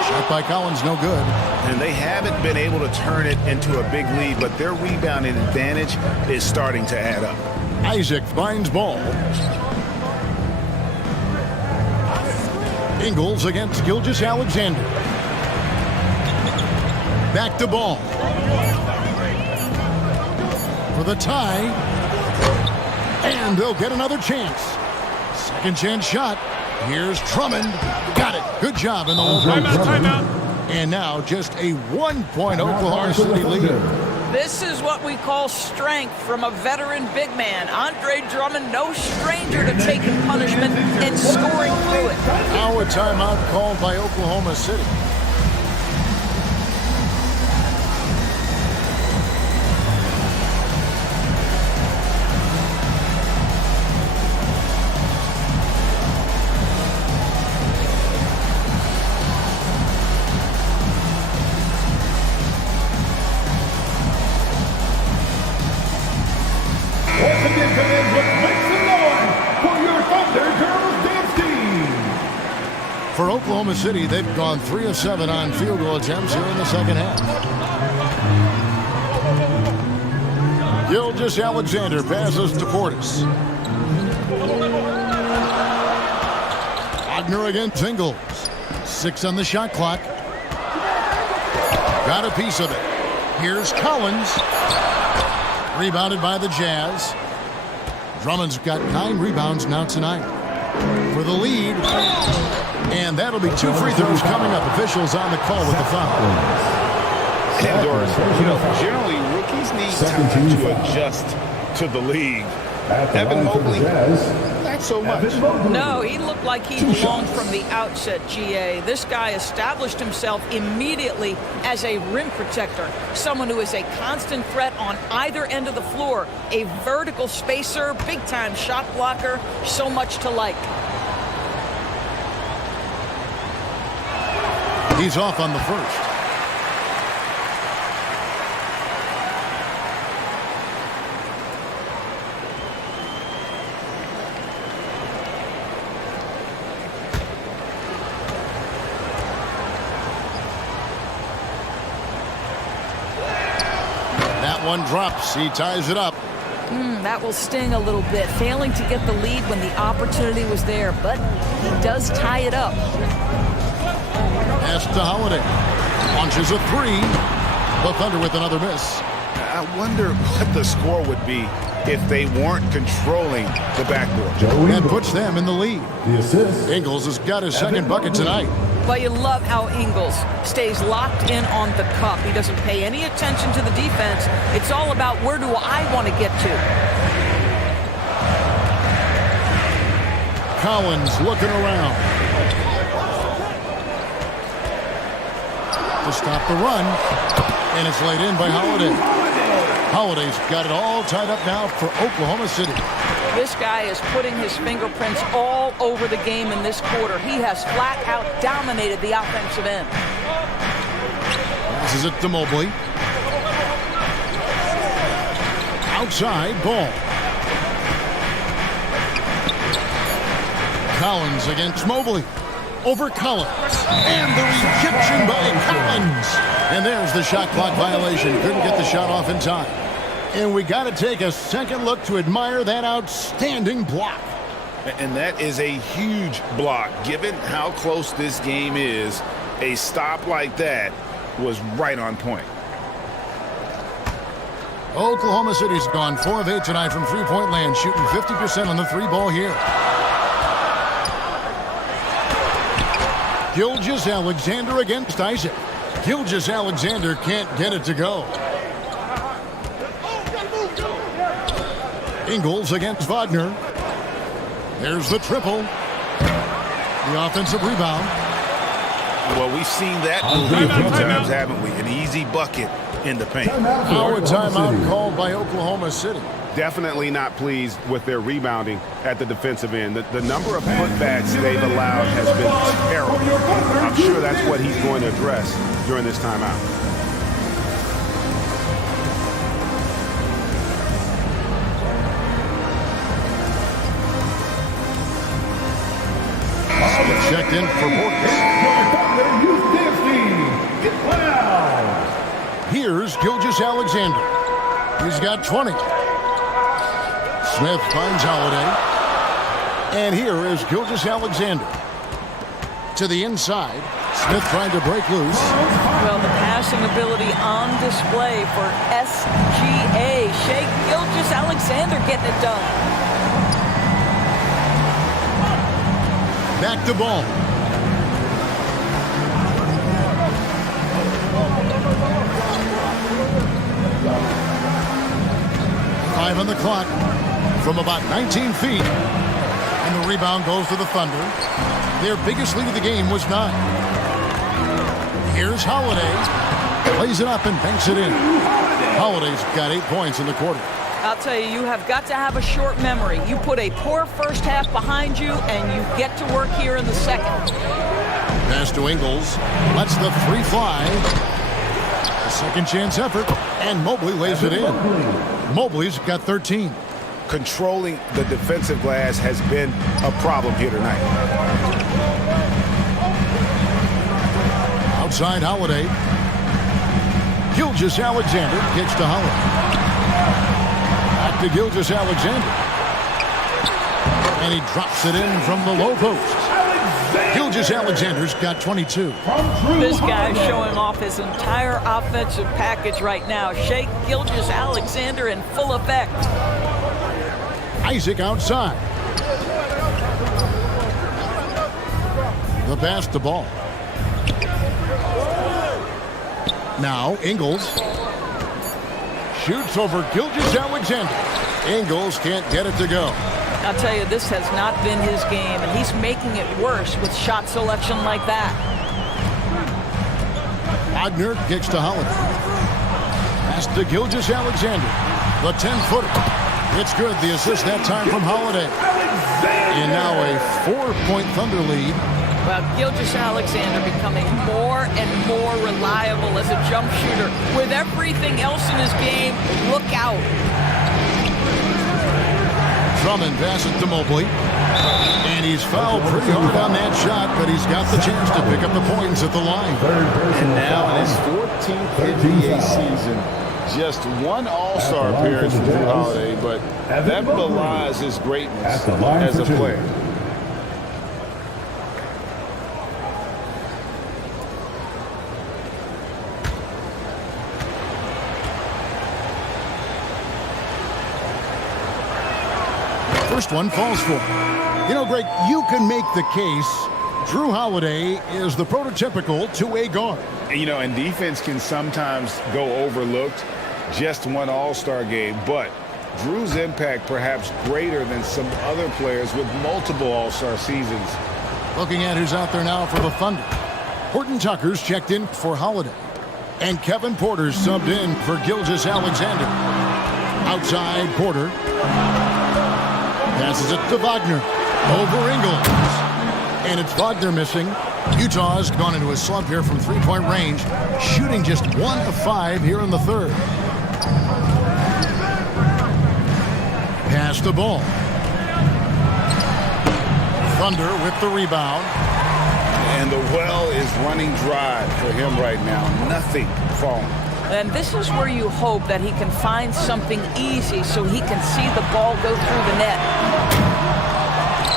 Shot by Collins, no good. And they haven't been able to turn it into a big lead, but their rebounding advantage is starting to add up. Isaac finds Ball. Ingles against Gilgeous-Alexander. Back to Ball. For the tie. And they'll get another chance. Second chance shot. Here's Drummond. Got it. Good job in the whole timeout. And now just a 1-point Oklahoma City lead. This is what we call strength from a veteran big man. Andre Drummond, no stranger to taking punishment and scoring through it. Now a timeout called by Oklahoma City. For Oklahoma City, they've gone 3 of 7 on field goal attempts here in the second half. Gilgeous-Alexander passes to Portis. Wagner against Ingles. 6 on the shot clock. Got a piece of it. Here's Collins. Rebounded by the Jazz. Drummond's got 9 rebounds now tonight. For the lead. And that'll be 2 free throws coming up. Officials on the call with the foul. Indoors, generally rookies need time to adjust to the league. Evan Mobley, not so much. No, he looked like he belonged from the outset, GA. This guy established himself immediately as a rim protector, someone who is a constant threat on either end of the floor, a vertical spacer, big-time shot blocker, so much to like. He's off on the first. That one drops. He ties it up. That will sting a little bit. Failing to get the lead when the opportunity was there, but he does tie it up. Pass to Holiday. Launches a 3. The Thunder with another miss. I wonder what the score would be if they weren't controlling the backboard. That puts them in the lead. The assist. Ingles has got his second bucket tonight. But you love how Ingles stays locked in on the cup. He doesn't pay any attention to the defense. It's all about where do I want to get to. Collins looking around. To stop the run. And it's laid in by Holiday. Holiday's got it all tied up now for Oklahoma City. This guy is putting his fingerprints all over the game in this quarter. He has flat out dominated the offensive end. Passes it to Mobley. Outside ball. Collins against Mobley. Over Collins. And the rejection by Collins. And there's the shot clock violation. Couldn't get the shot off in time. And we got to take a second look to admire that outstanding block. And that is a huge block. Given how close this game is, a stop like that was right on point. Oklahoma City's gone 4 of 8 tonight from three-point land, shooting 50% on the three ball here. Gilgeous-Alexander against Isaac. Gilgeous-Alexander can't get it to go. Ingles against Wagner. There's the triple. The offensive rebound. Well, we've seen that movie a few times, haven't we? An easy bucket in the paint. Now a timeout called by Oklahoma City. Definitely not pleased with their rebounding at the defensive end. The number of putbacks they've allowed has been terrible. I'm sure that's what he's going to address during this timeout. Checked in for Portis. Here's Gilgeous-Alexander. He's got 20. Smith finds Holiday. And here is Gilgeous-Alexander. To the inside. Smith trying to break loose. Well, the passing ability on display for SGA. Shai Gilgeous-Alexander getting it done. Back to ball. Five on the clock from about 19 feet. And the rebound goes to the Thunder. Their biggest lead of the game was 9. Here's Holiday. Plays it up and banks it in. Holiday's got 8 points in the quarter. I'll tell you, you have got to have a short memory. You put a poor first half behind you, and you get to work here in the second. Pass to Ingles. Lets the three fly. A second chance effort, and Mobley lays it in. Mobley's got 13. Controlling the defensive glass has been a problem here tonight. Outside Holiday. Gilgeous-Alexander gets to Holiday. Back to Gilgeous-Alexander. And he drops it in from the low post. Gilgeous-Alexander's got 22. This guy's showing off his entire offensive package right now. Shai Gilgeous-Alexander in full effect. Isaac outside. The pass to ball. Now Ingles shoots over Gilgeous-Alexander. Ingles can't get it to go. I'll tell you, this has not been his game, and he's making it worse with shot selection like that. Wagner kicks to Holiday. Pass to Gilgeous-Alexander. The 10-footer. It's good. The assist that time from Holiday. And now a 4-point Thunder lead. Well, Gilgeous-Alexander becoming more and more reliable as a jump shooter. With everything else in his game, look out. Drummond passes to Mobley. And he's fouled pretty hard on that shot, but he's got the chance to pick up the points at the line. And now in his 14th NBA season, just one All-Star appearance for Jrue Holiday, but that belies his greatness as a player. First one falls for him. You know, Greg, you can make the case Jrue Holiday is the prototypical two-way guard. And, you know, and defense can sometimes go overlooked. Just one All-Star game, but Jrue's impact perhaps greater than some other players with multiple All-Star seasons. Looking at who's out there now for the Thunder. Horton Tucker's checked in for Holiday. And Kevin Porter's subbed in for Gilgeous-Alexander. Outside Porter. Passes it to Wagner. Over Ingles. And it's Wagner missing. Utah's gone into a slump here from three-point range, shooting just 1 of 5 here in the third. Pass the ball. Thunder with the rebound. And the well is running dry for him right now. Nothing falling. And this is where you hope that he can find something easy so he can see the ball go through the net.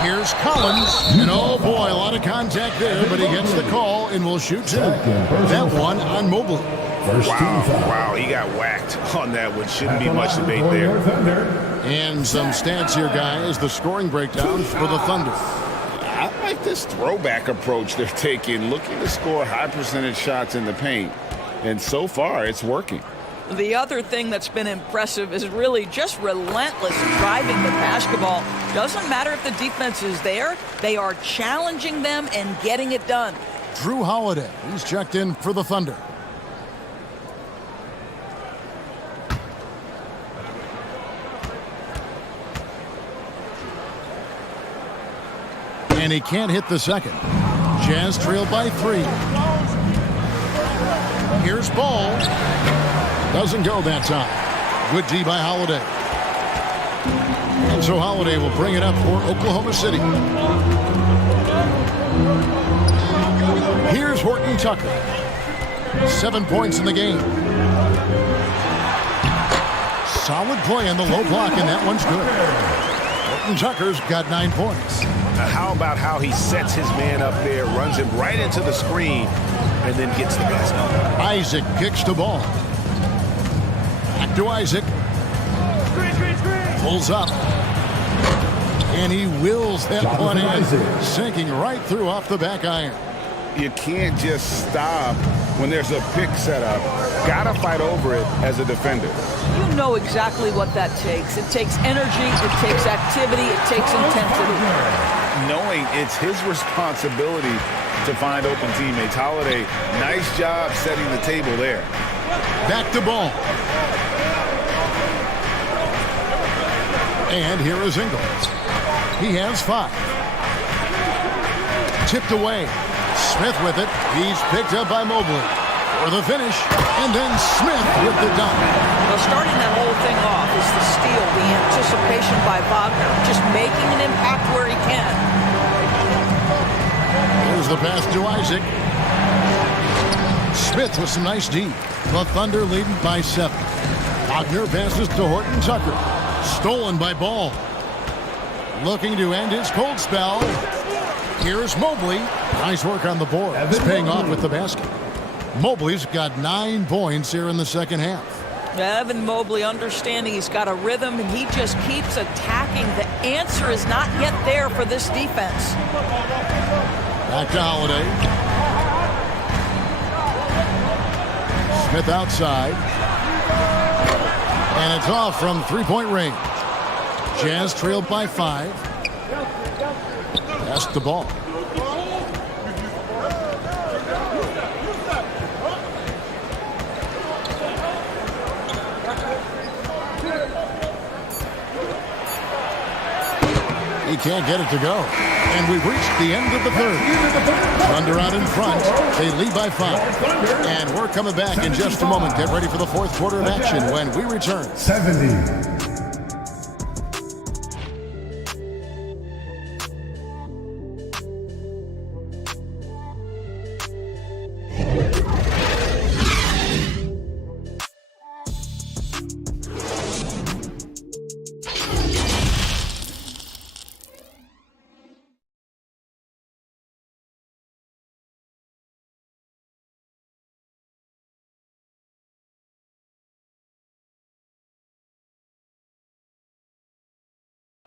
Here's Collins. And oh boy, a lot of contact there, but he gets the call and will shoot 2. That one on Mobley. Wow, he got whacked on that one. Shouldn't be much debate there. And some stats here, guys. The scoring breakdown for the Thunder. I like this throwback approach they're taking, looking to score high percentage shots in the paint. And so far, it's working. The other thing that's been impressive is really just relentless driving the basketball. Doesn't matter if the defense is there, they are challenging them and getting it done. Drew Holiday, he's checked in for the Thunder. And he can't hit the second. Jazz trailed by 3. Here's Ball. Doesn't go that time. Good D by Holiday. And so Holiday will bring it up for Oklahoma City. Here's Horton Tucker. 7 points in the game. Solid play on the low block, and that one's good. Horton Tucker's got 9 points. How about how he sets his man up there, runs him right into the screen, and then gets the basket. Isaac kicks the ball. Back to Isaac. Pulls up. And he wills that one in, sinking right through off the back iron. You can't just stop when there's a pick set up. Gotta fight over it as a defender. You know exactly what that takes. It takes energy, it takes activity, it takes intensity. Knowing it's his responsibility to find open teammates. Holiday, nice job setting the table there. Back to Ball. And here is Ingles. He has 5. Tipped away. Smith with it. He's picked up by Mobley. For the finish. And then Smith with the dunk. Well, starting that whole thing off is the steal, the anticipation by Wagner, just making an impact where he can. Here's the pass to Isaac. Smith with some nice D. The Thunder leading by 7. Wagner passes to Horton Tucker. Stolen by Ball. Looking to end his cold spell. Here's Mobley. Nice work on the board. It's paying off with the basket. Mobley's got 9 points here in the second half. Evan Mobley understanding he's got a rhythm and he just keeps attacking. The answer is not yet there for this defense. Back to Holiday. Smith outside. And it's off from three-point range. Jazz trailed by 5. Pass the ball. He can't get it to go. And we've reached the end of the third. Thunder out in front. They lead by 5. And we're coming back in just a moment. Get ready for the fourth quarter of action when we return. 70.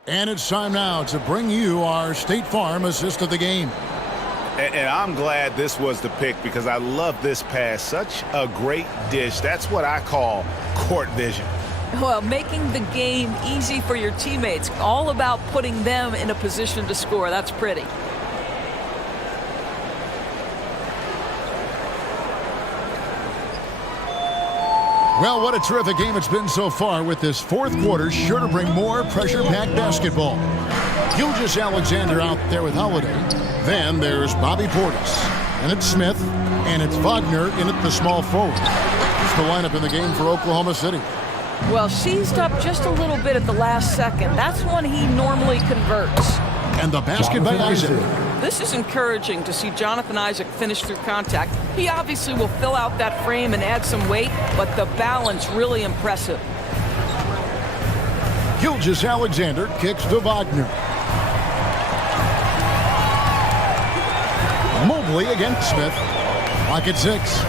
And it's time now to bring you our State Farm assist of the game. And I'm glad this was the pick because I love this pass. Such a great dish. That's what I call court vision. Well, making the game easy for your teammates. All about putting them in a position to score. That's pretty. Well, what a terrific game it's been so far, with this fourth quarter sure to bring more pressure-packed basketball. Gilgeous-Alexander out there with Holiday. Then there's Bobby Portis. And it's Smith. And it's Wagner in at the small forward. It's the lineup in the game for Oklahoma City. Well, seized up just a little bit at the last second. That's when he normally converts. And the basket by Isaac. This is encouraging to see Jonathan Isaac finish through contact. He obviously will fill out that frame and add some weight, but the balance really impressive. Gilgeous-Alexander kicks to Wagner. Mobley against Smith. Clock at 6.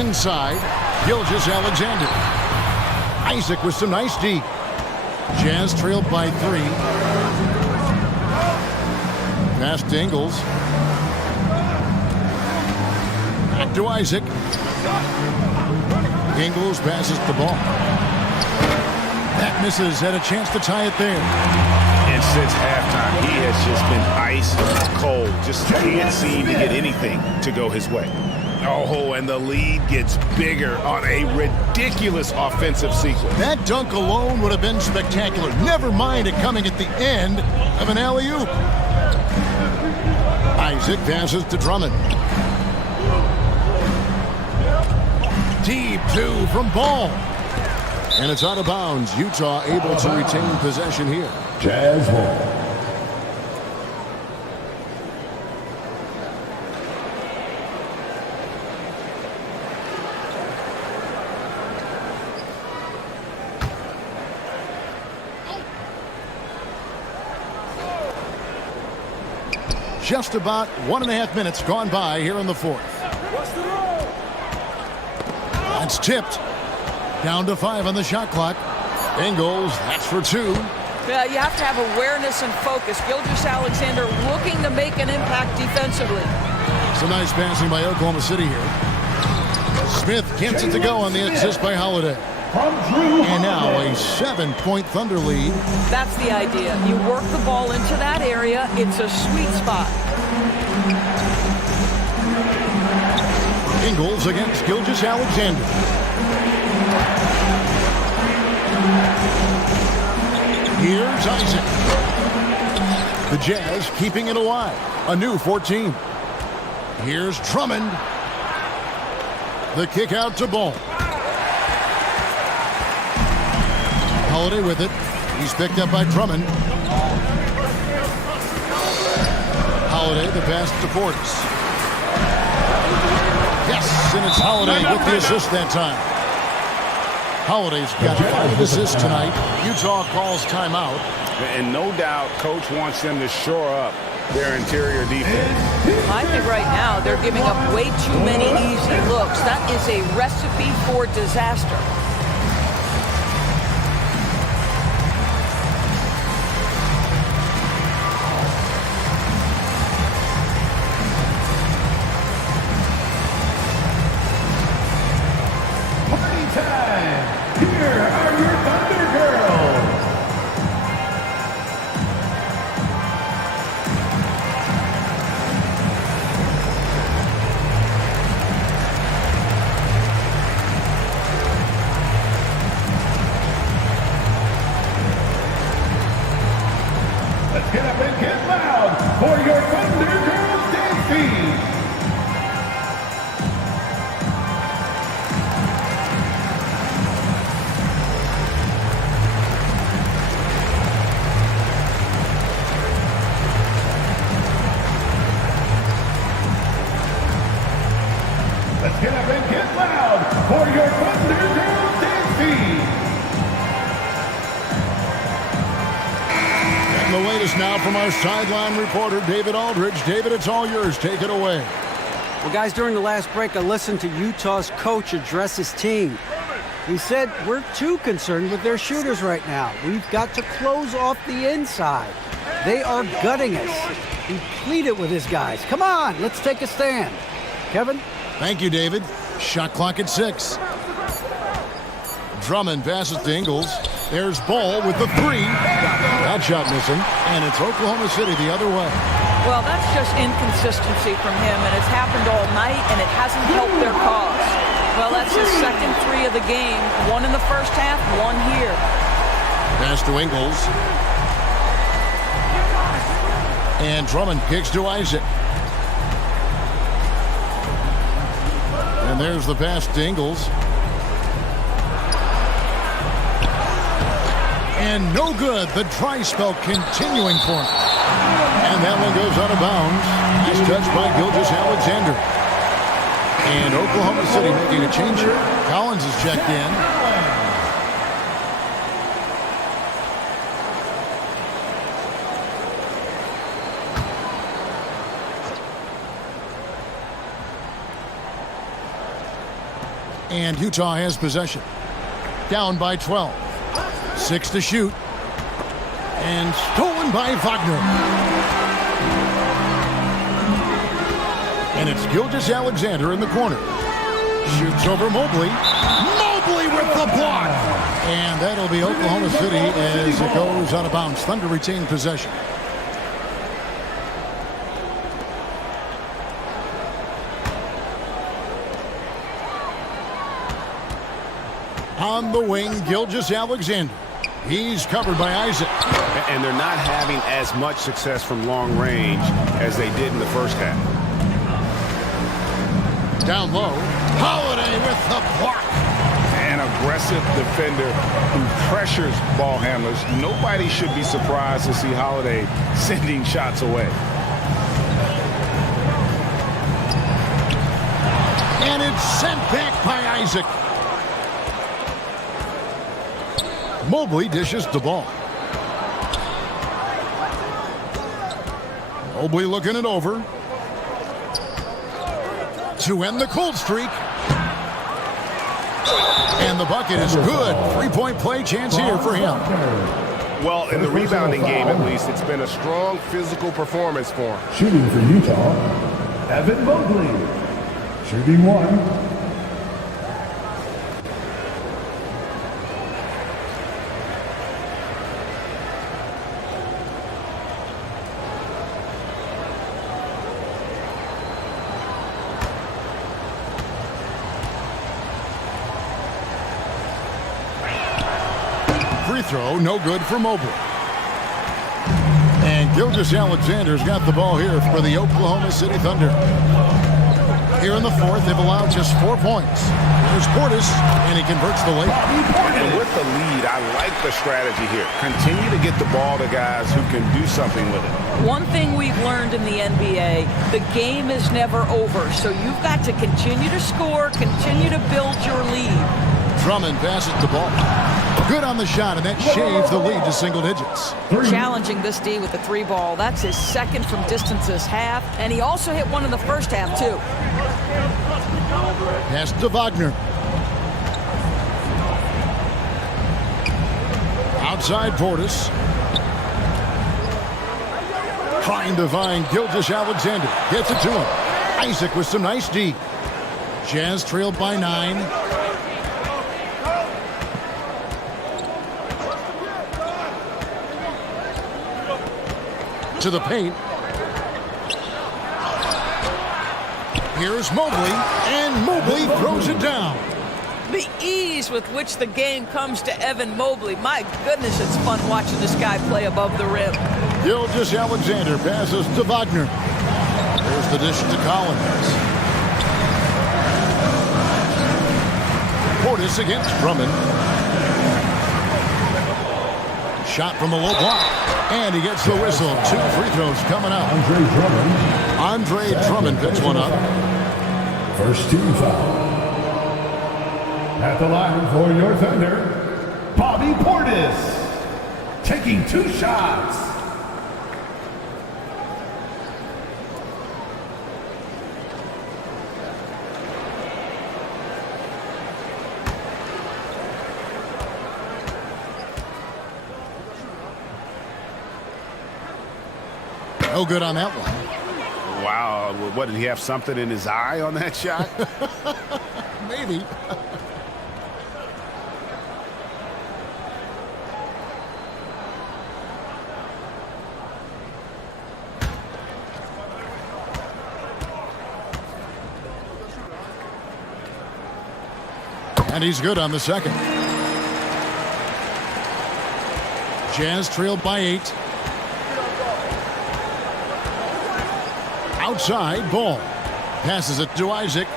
Inside, Gilgeous-Alexander. Isaac with some nice D. Jazz trailed by 3. Pass to Ingles. Back to Isaac. Ingles passes the ball. That misses. Had a chance to tie it there. And since halftime, he has just been ice cold. Just can't seem to get anything to go his way. Oh, and the lead gets bigger on a ridiculous offensive sequence. That dunk alone would have been spectacular. Never mind it coming at the end of an alley-oop. Isaac passes to Drummond. Deep 2 from Ball. And it's out of bounds. Utah able to retain possession here. Jazz ball. Just about 1.5 minutes gone by here in the fourth. That's tipped. Down to 5 on the shot clock. Ingles, that's for 2. Yeah, you have to have awareness and focus. Gilgeous-Alexander looking to make an impact defensively. Some nice passing by Oklahoma City here. Smith gets it to go on the assist by Holiday. And now a 7-point Thunder lead. That's the idea. You work the ball into that area. It's a sweet spot. Ingles against Gilgeous-Alexander. Here's Isaac. The Jazz keeping it alive. A new 14. Here's Drummond. The kick out to Ball. Holiday with it. He's picked up by Drummond. Holiday, the pass to Portis. Yes, and it's Holiday with the assist that time. Holiday's got 5 assists tonight. Utah calls timeout. And no doubt, Coach wants them to shore up their interior defense. I think right now they're giving up way too many easy looks. That is a recipe for disaster. Here are your Thunder Girls. Let's get up and get loud for your Thunder Girls dance team. Let's get up and get loud for your Thunder Girls dance team. And the latest now from our sideline reporter, David Aldridge. David, it's all yours. Take it away. Well, guys, during the last break, I listened to Utah's coach address his team. He said, we're too concerned with their shooters right now. We've got to close off the inside. They are gutting us. He pleaded with his guys. Come on, let's take a stand. Kevin? Thank you, David. Shot clock at 6. Drummond passes to Ingles. There's Ball with the 3. That shot missing. And it's Oklahoma City the other way. Well, that's just inconsistency from him, and it's happened all night, and it hasn't helped their cause. Well, that's his second 3 of the game. 1 in the first half, 1 here. Pass to Ingles. And Drummond kicks to Isaac. And there's the pass to Ingles. And no good. The dry spell continuing for him. And that one goes out of bounds. Nice touch by Gilgeous-Alexander. And Oklahoma City making a change here. Collins is checked in. And Utah has possession. Down by 12. 6 to shoot. And stolen by Wagner. And it's Gilgeous-Alexander in the corner. Shoots over Mobley. Mobley with the block. And that'll be Oklahoma City as it goes out of bounds. Thunder retain possession. On the wing, Gilgeous-Alexander. He's covered by Isaac. And they're not having as much success from long range as they did in the first half. Down low, Holiday with the block. An aggressive defender who pressures ball handlers. Nobody should be surprised to see Holiday sending shots away. And it's sent back by Isaac. Mobley dishes the ball. Mobley looking it over. To end the cold streak. And the bucket is good. 3-point play chance here for him. Well, in the rebounding game, at least, it's been a strong physical performance for him. Shooting for Utah, Evan Mobley. Shooting 1. Free throw, no good for Mobley. And Gilgeous-Alexander's got the ball here for the Oklahoma City Thunder. Here in the fourth, they've allowed just 4 points. There's Portis, and he converts the layup. And with the lead, I like the strategy here. Continue to get the ball to guys who can do something with it. One thing we've learned in the NBA, the game is never over. So you've got to continue to score, continue to build your lead. Drummond passes the ball. Good on the shot, and that shaves the lead to single digits. Challenging this D with the 3 ball. That's his second from distance this half, and he also hit one in the first half, too. Pass to Wagner. Outside Portis. Trying to find Gilgeous-Alexander. Gets it to him. Isaac with some nice D. Jazz trailed by 9. To the paint. Here's Mobley, and Mobley throws it down. The ease with which the game comes to Evan Mobley. My goodness, it's fun watching this guy play above the rim. Gilgeous-Alexander passes to Wagner. There's the dish to Collins. Portis against Drummond. Shot from the low block. And he gets the whistle. 2 free throws coming up. Andre Drummond picks one up. First team foul. At the line for your Thunder, Bobby Portis. Taking 2 shots. No good on that one. Wow. What, did he have something in his eye on that shot? Maybe. And he's good on the second. Jazz trailed by 8. Outside, Ball. Passes it to Isaac.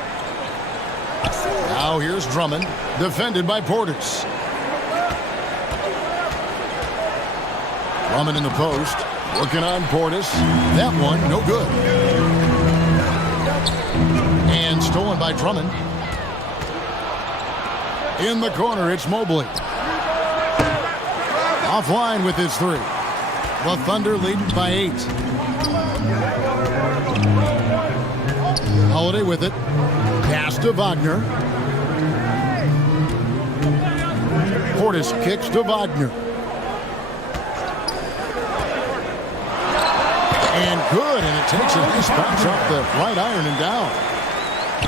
Now here's Drummond. Defended by Portis. Drummond in the post. Working on Portis. That one, no good. And stolen by Drummond. In the corner, it's Mobley. Offline with his 3. The Thunder lead by 8. Holiday with it. Pass to Wagner. Portis kicks to Wagner. And good, and it takes a nice bounce off the right iron and down.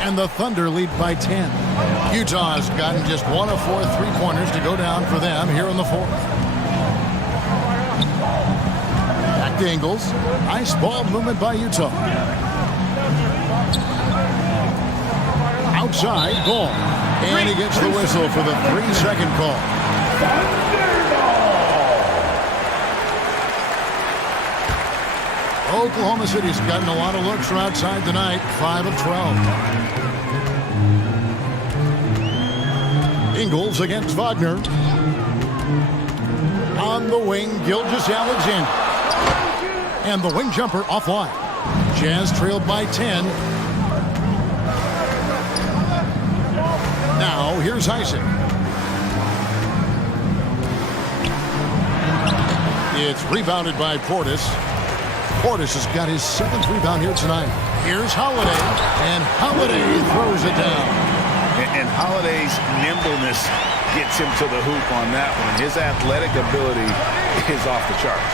And the Thunder lead by 10. Utah has gotten just 1 of 4 3-pointers to go down for them here in the 4th. Back to Ingles. Nice ball movement by Utah. Outside, Ball. And he gets the whistle for the 3-second call. Oklahoma City's gotten a lot of looks from outside tonight. 5 of 12. Ingles against Wagner. On the wing, Gilgeous-Alexander. And the wing jumper offline. Jazz trailed by 10. Now, here's Isaac. It's rebounded by Portis. Portis has got his 7th rebound here tonight. Here's Holiday, and Holiday throws it down. And Holiday's nimbleness gets him to the hoop on that one. His athletic ability is off the charts.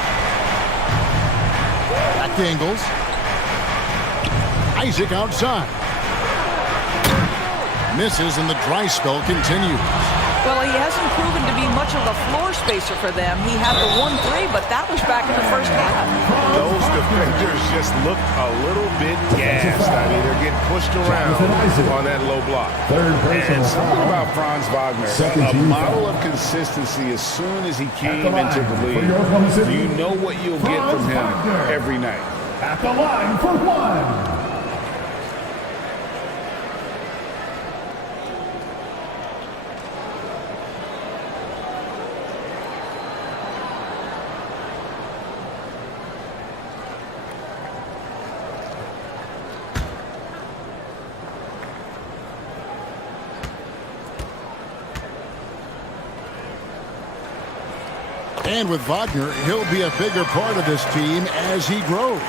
Back to Ingles. Isaac outside. Misses, and the dry spell continues. Well, he hasn't proven to be much of a floor spacer for them. He had the 1-3, but that was back in the first half. Those defenders just look a little bit gassed. I mean, they're getting pushed around on that low block. And something about Franz Wagner, a model of consistency as soon as he came into the league. You know what you'll get from him every night. At the line for 1. And with Wagner, he'll be a bigger part of this team as he grows.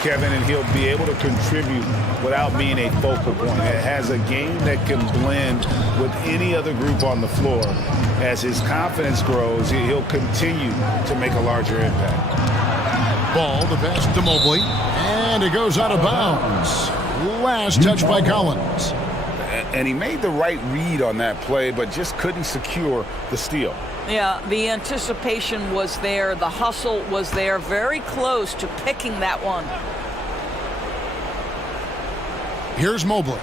Kevin, and he'll be able to contribute without being a focal point. It has a game that can blend with any other group on the floor. As his confidence grows, he'll continue to make a larger impact. Ball, the pass to Mobley, and it goes out of bounds. Last touch by Collins. And he made the right read on that play, but just couldn't secure the steal. Yeah, the anticipation was there. The hustle was there. Very close to picking that one. Here's Mobley.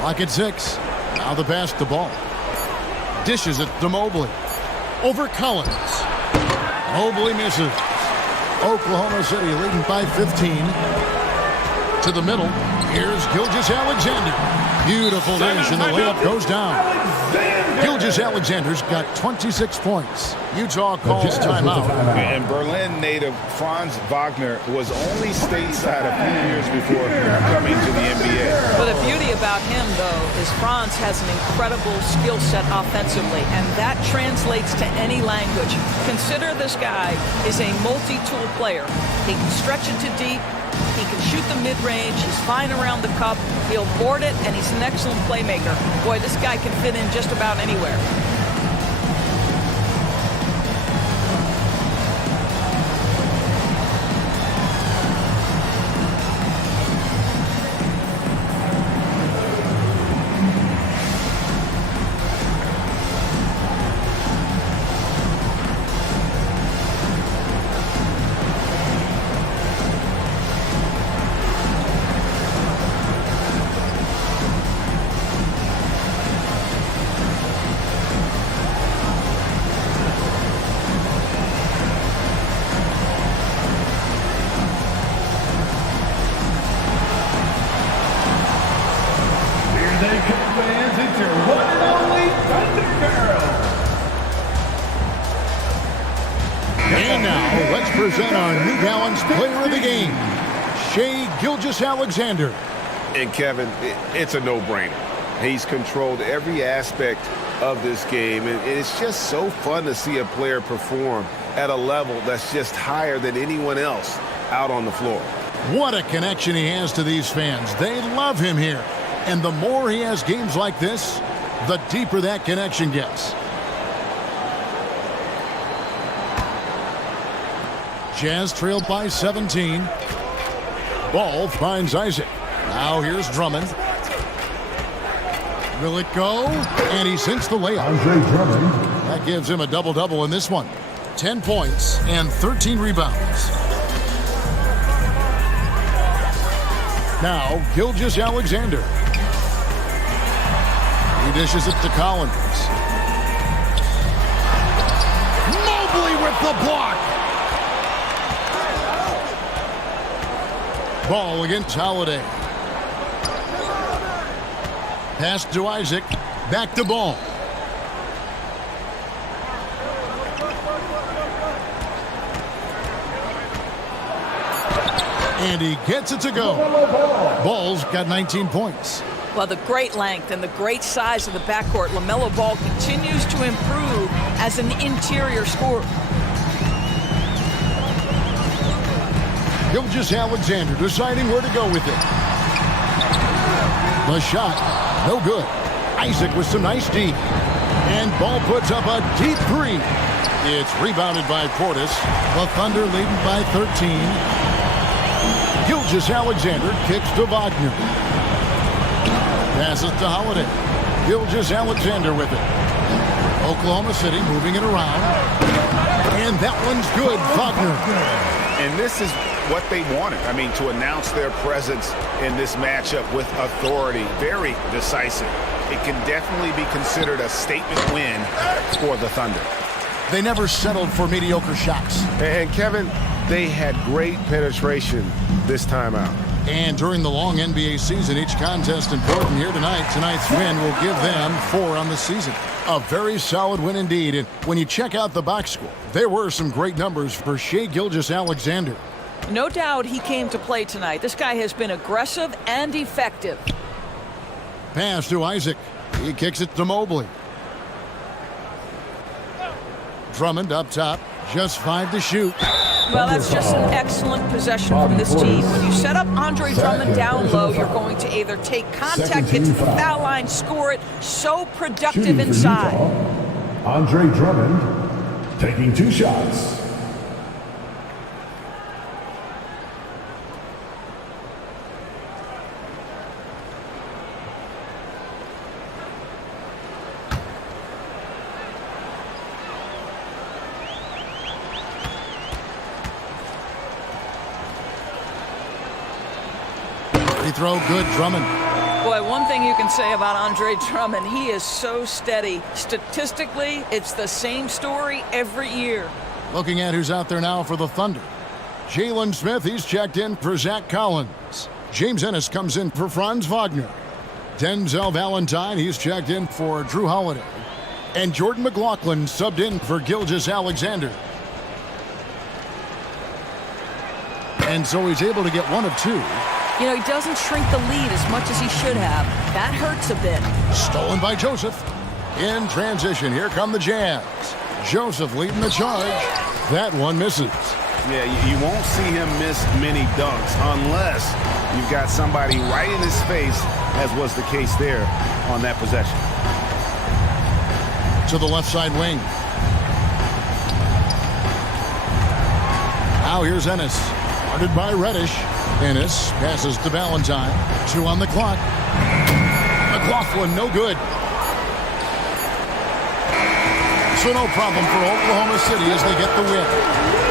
Clock at 6. Now the pass to Ball. Dishes it to Mobley. Over Collins. Mobley misses. Oklahoma City leading by 15. To the middle. Here's Gilgeous-Alexander. Beautiful dish, and the layup goes down. Gilgeous-Alexander's got 26 points. Utah calls timeout. And Berlin native Franz Wagner was only stateside a few years before coming to the NBA. But the beauty about him, though, is Franz has an incredible skill set offensively, and that translates to any language. Consider this guy is a multi-tool player. He can stretch it to deep. He can shoot the mid-range. He's fine around the cup. He'll board it, and he's an excellent playmaker. Boy, this guy can fit in just about anywhere. present our New Balance Player of the Game, Shai Gilgeous-Alexander. And Kevin, it's a no-brainer. He's controlled every aspect of this game, and it's just so fun to see a player perform at a level that's just higher than anyone else out on the floor. What a connection he has to these fans. They love him here. And the more he has games like this, the deeper that connection gets. Jazz trailed by 17. Ball finds Isaac. Now here's Drummond. Will it go? And he sinks the layup. Andre Drummond. That gives him a double-double in this one. 10 points and 13 rebounds. Now, Gilgeous-Alexander. He dishes it to Collins. Mobley with the block. Ball against Holiday. Pass to Isaac. Back to Ball. And he gets it to go. Ball's got 19 points. Well, the great length and the great size of the backcourt, LaMelo Ball continues to improve as an interior scorer. Gilgeous-Alexander deciding where to go with it. The shot, no good. Isaac with some nice deep. And Ball puts up a deep three. It's rebounded by Portis. The Thunder leading by 13. Gilgeous-Alexander kicks to Wagner. Passes to Holiday. Gilgeous-Alexander with it. Oklahoma City moving it around. And that one's good, Wagner. And this is what they wanted. I mean, to announce their presence in this matchup with authority. Very decisive. It can definitely be considered a statement win for the Thunder. They never settled for mediocre shots. And Kevin, they had great penetration this time out. And during the long NBA season, each contest important here tonight. Tonight's win will give them 4 on the season. A very solid win indeed. And when you check out the box score, there were some great numbers for Shai Gilgeous-Alexander. No doubt he came to play tonight. This guy has been aggressive and effective. Pass to Isaac. He kicks it to Mobley. Drummond up top. Just 5 to shoot. Well, that's just an excellent possession from this team. When you set up Andre Drummond down low, you're going to either take contact, get to the foul line, score it. So productive inside. Andre Drummond taking 2 shots. Throw good, Drummond. Boy, one thing you can say about Andre Drummond, he is so steady. Statistically, it's the same story every year. Looking at who's out there now for the Thunder. Jalen Smith, he's checked in for Zach Collins. James Ennis comes in for Franz Wagner. Denzel Valentine, he's checked in for Drew Holiday. And Jordan McLaughlin subbed in for Gilgeous-Alexander. And so he's able to get 1 of 2. You know, he doesn't shrink the lead as much as he should have. That hurts a bit. Stolen by Joseph. In transition, here come the Jazz. Joseph leading the charge. That one misses. Yeah, you won't see him miss many dunks unless you've got somebody right in his face, as was the case there on that possession. To the left side wing. Now here's Ennis. Guarded by Reddish. Ennis passes to Valentine. 2 on the clock. McLaughlin, no good. So no problem for Oklahoma City as they get the win.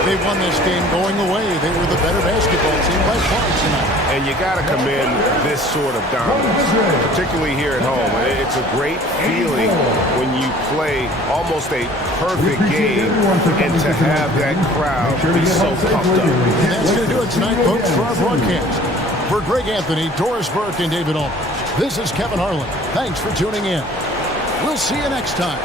They won this game going away. They were the better basketball team by far tonight. And you got to commend this sort of dominance, particularly here at home. It's a great feeling when you play almost a perfect game and to have that crowd be so pumped up. And that's going to do it tonight, folks, for our broadcast. For Greg Anthony, Doris Burke, and David Aldridge, this is Kevin Harlan. Thanks for tuning in. We'll see you next time.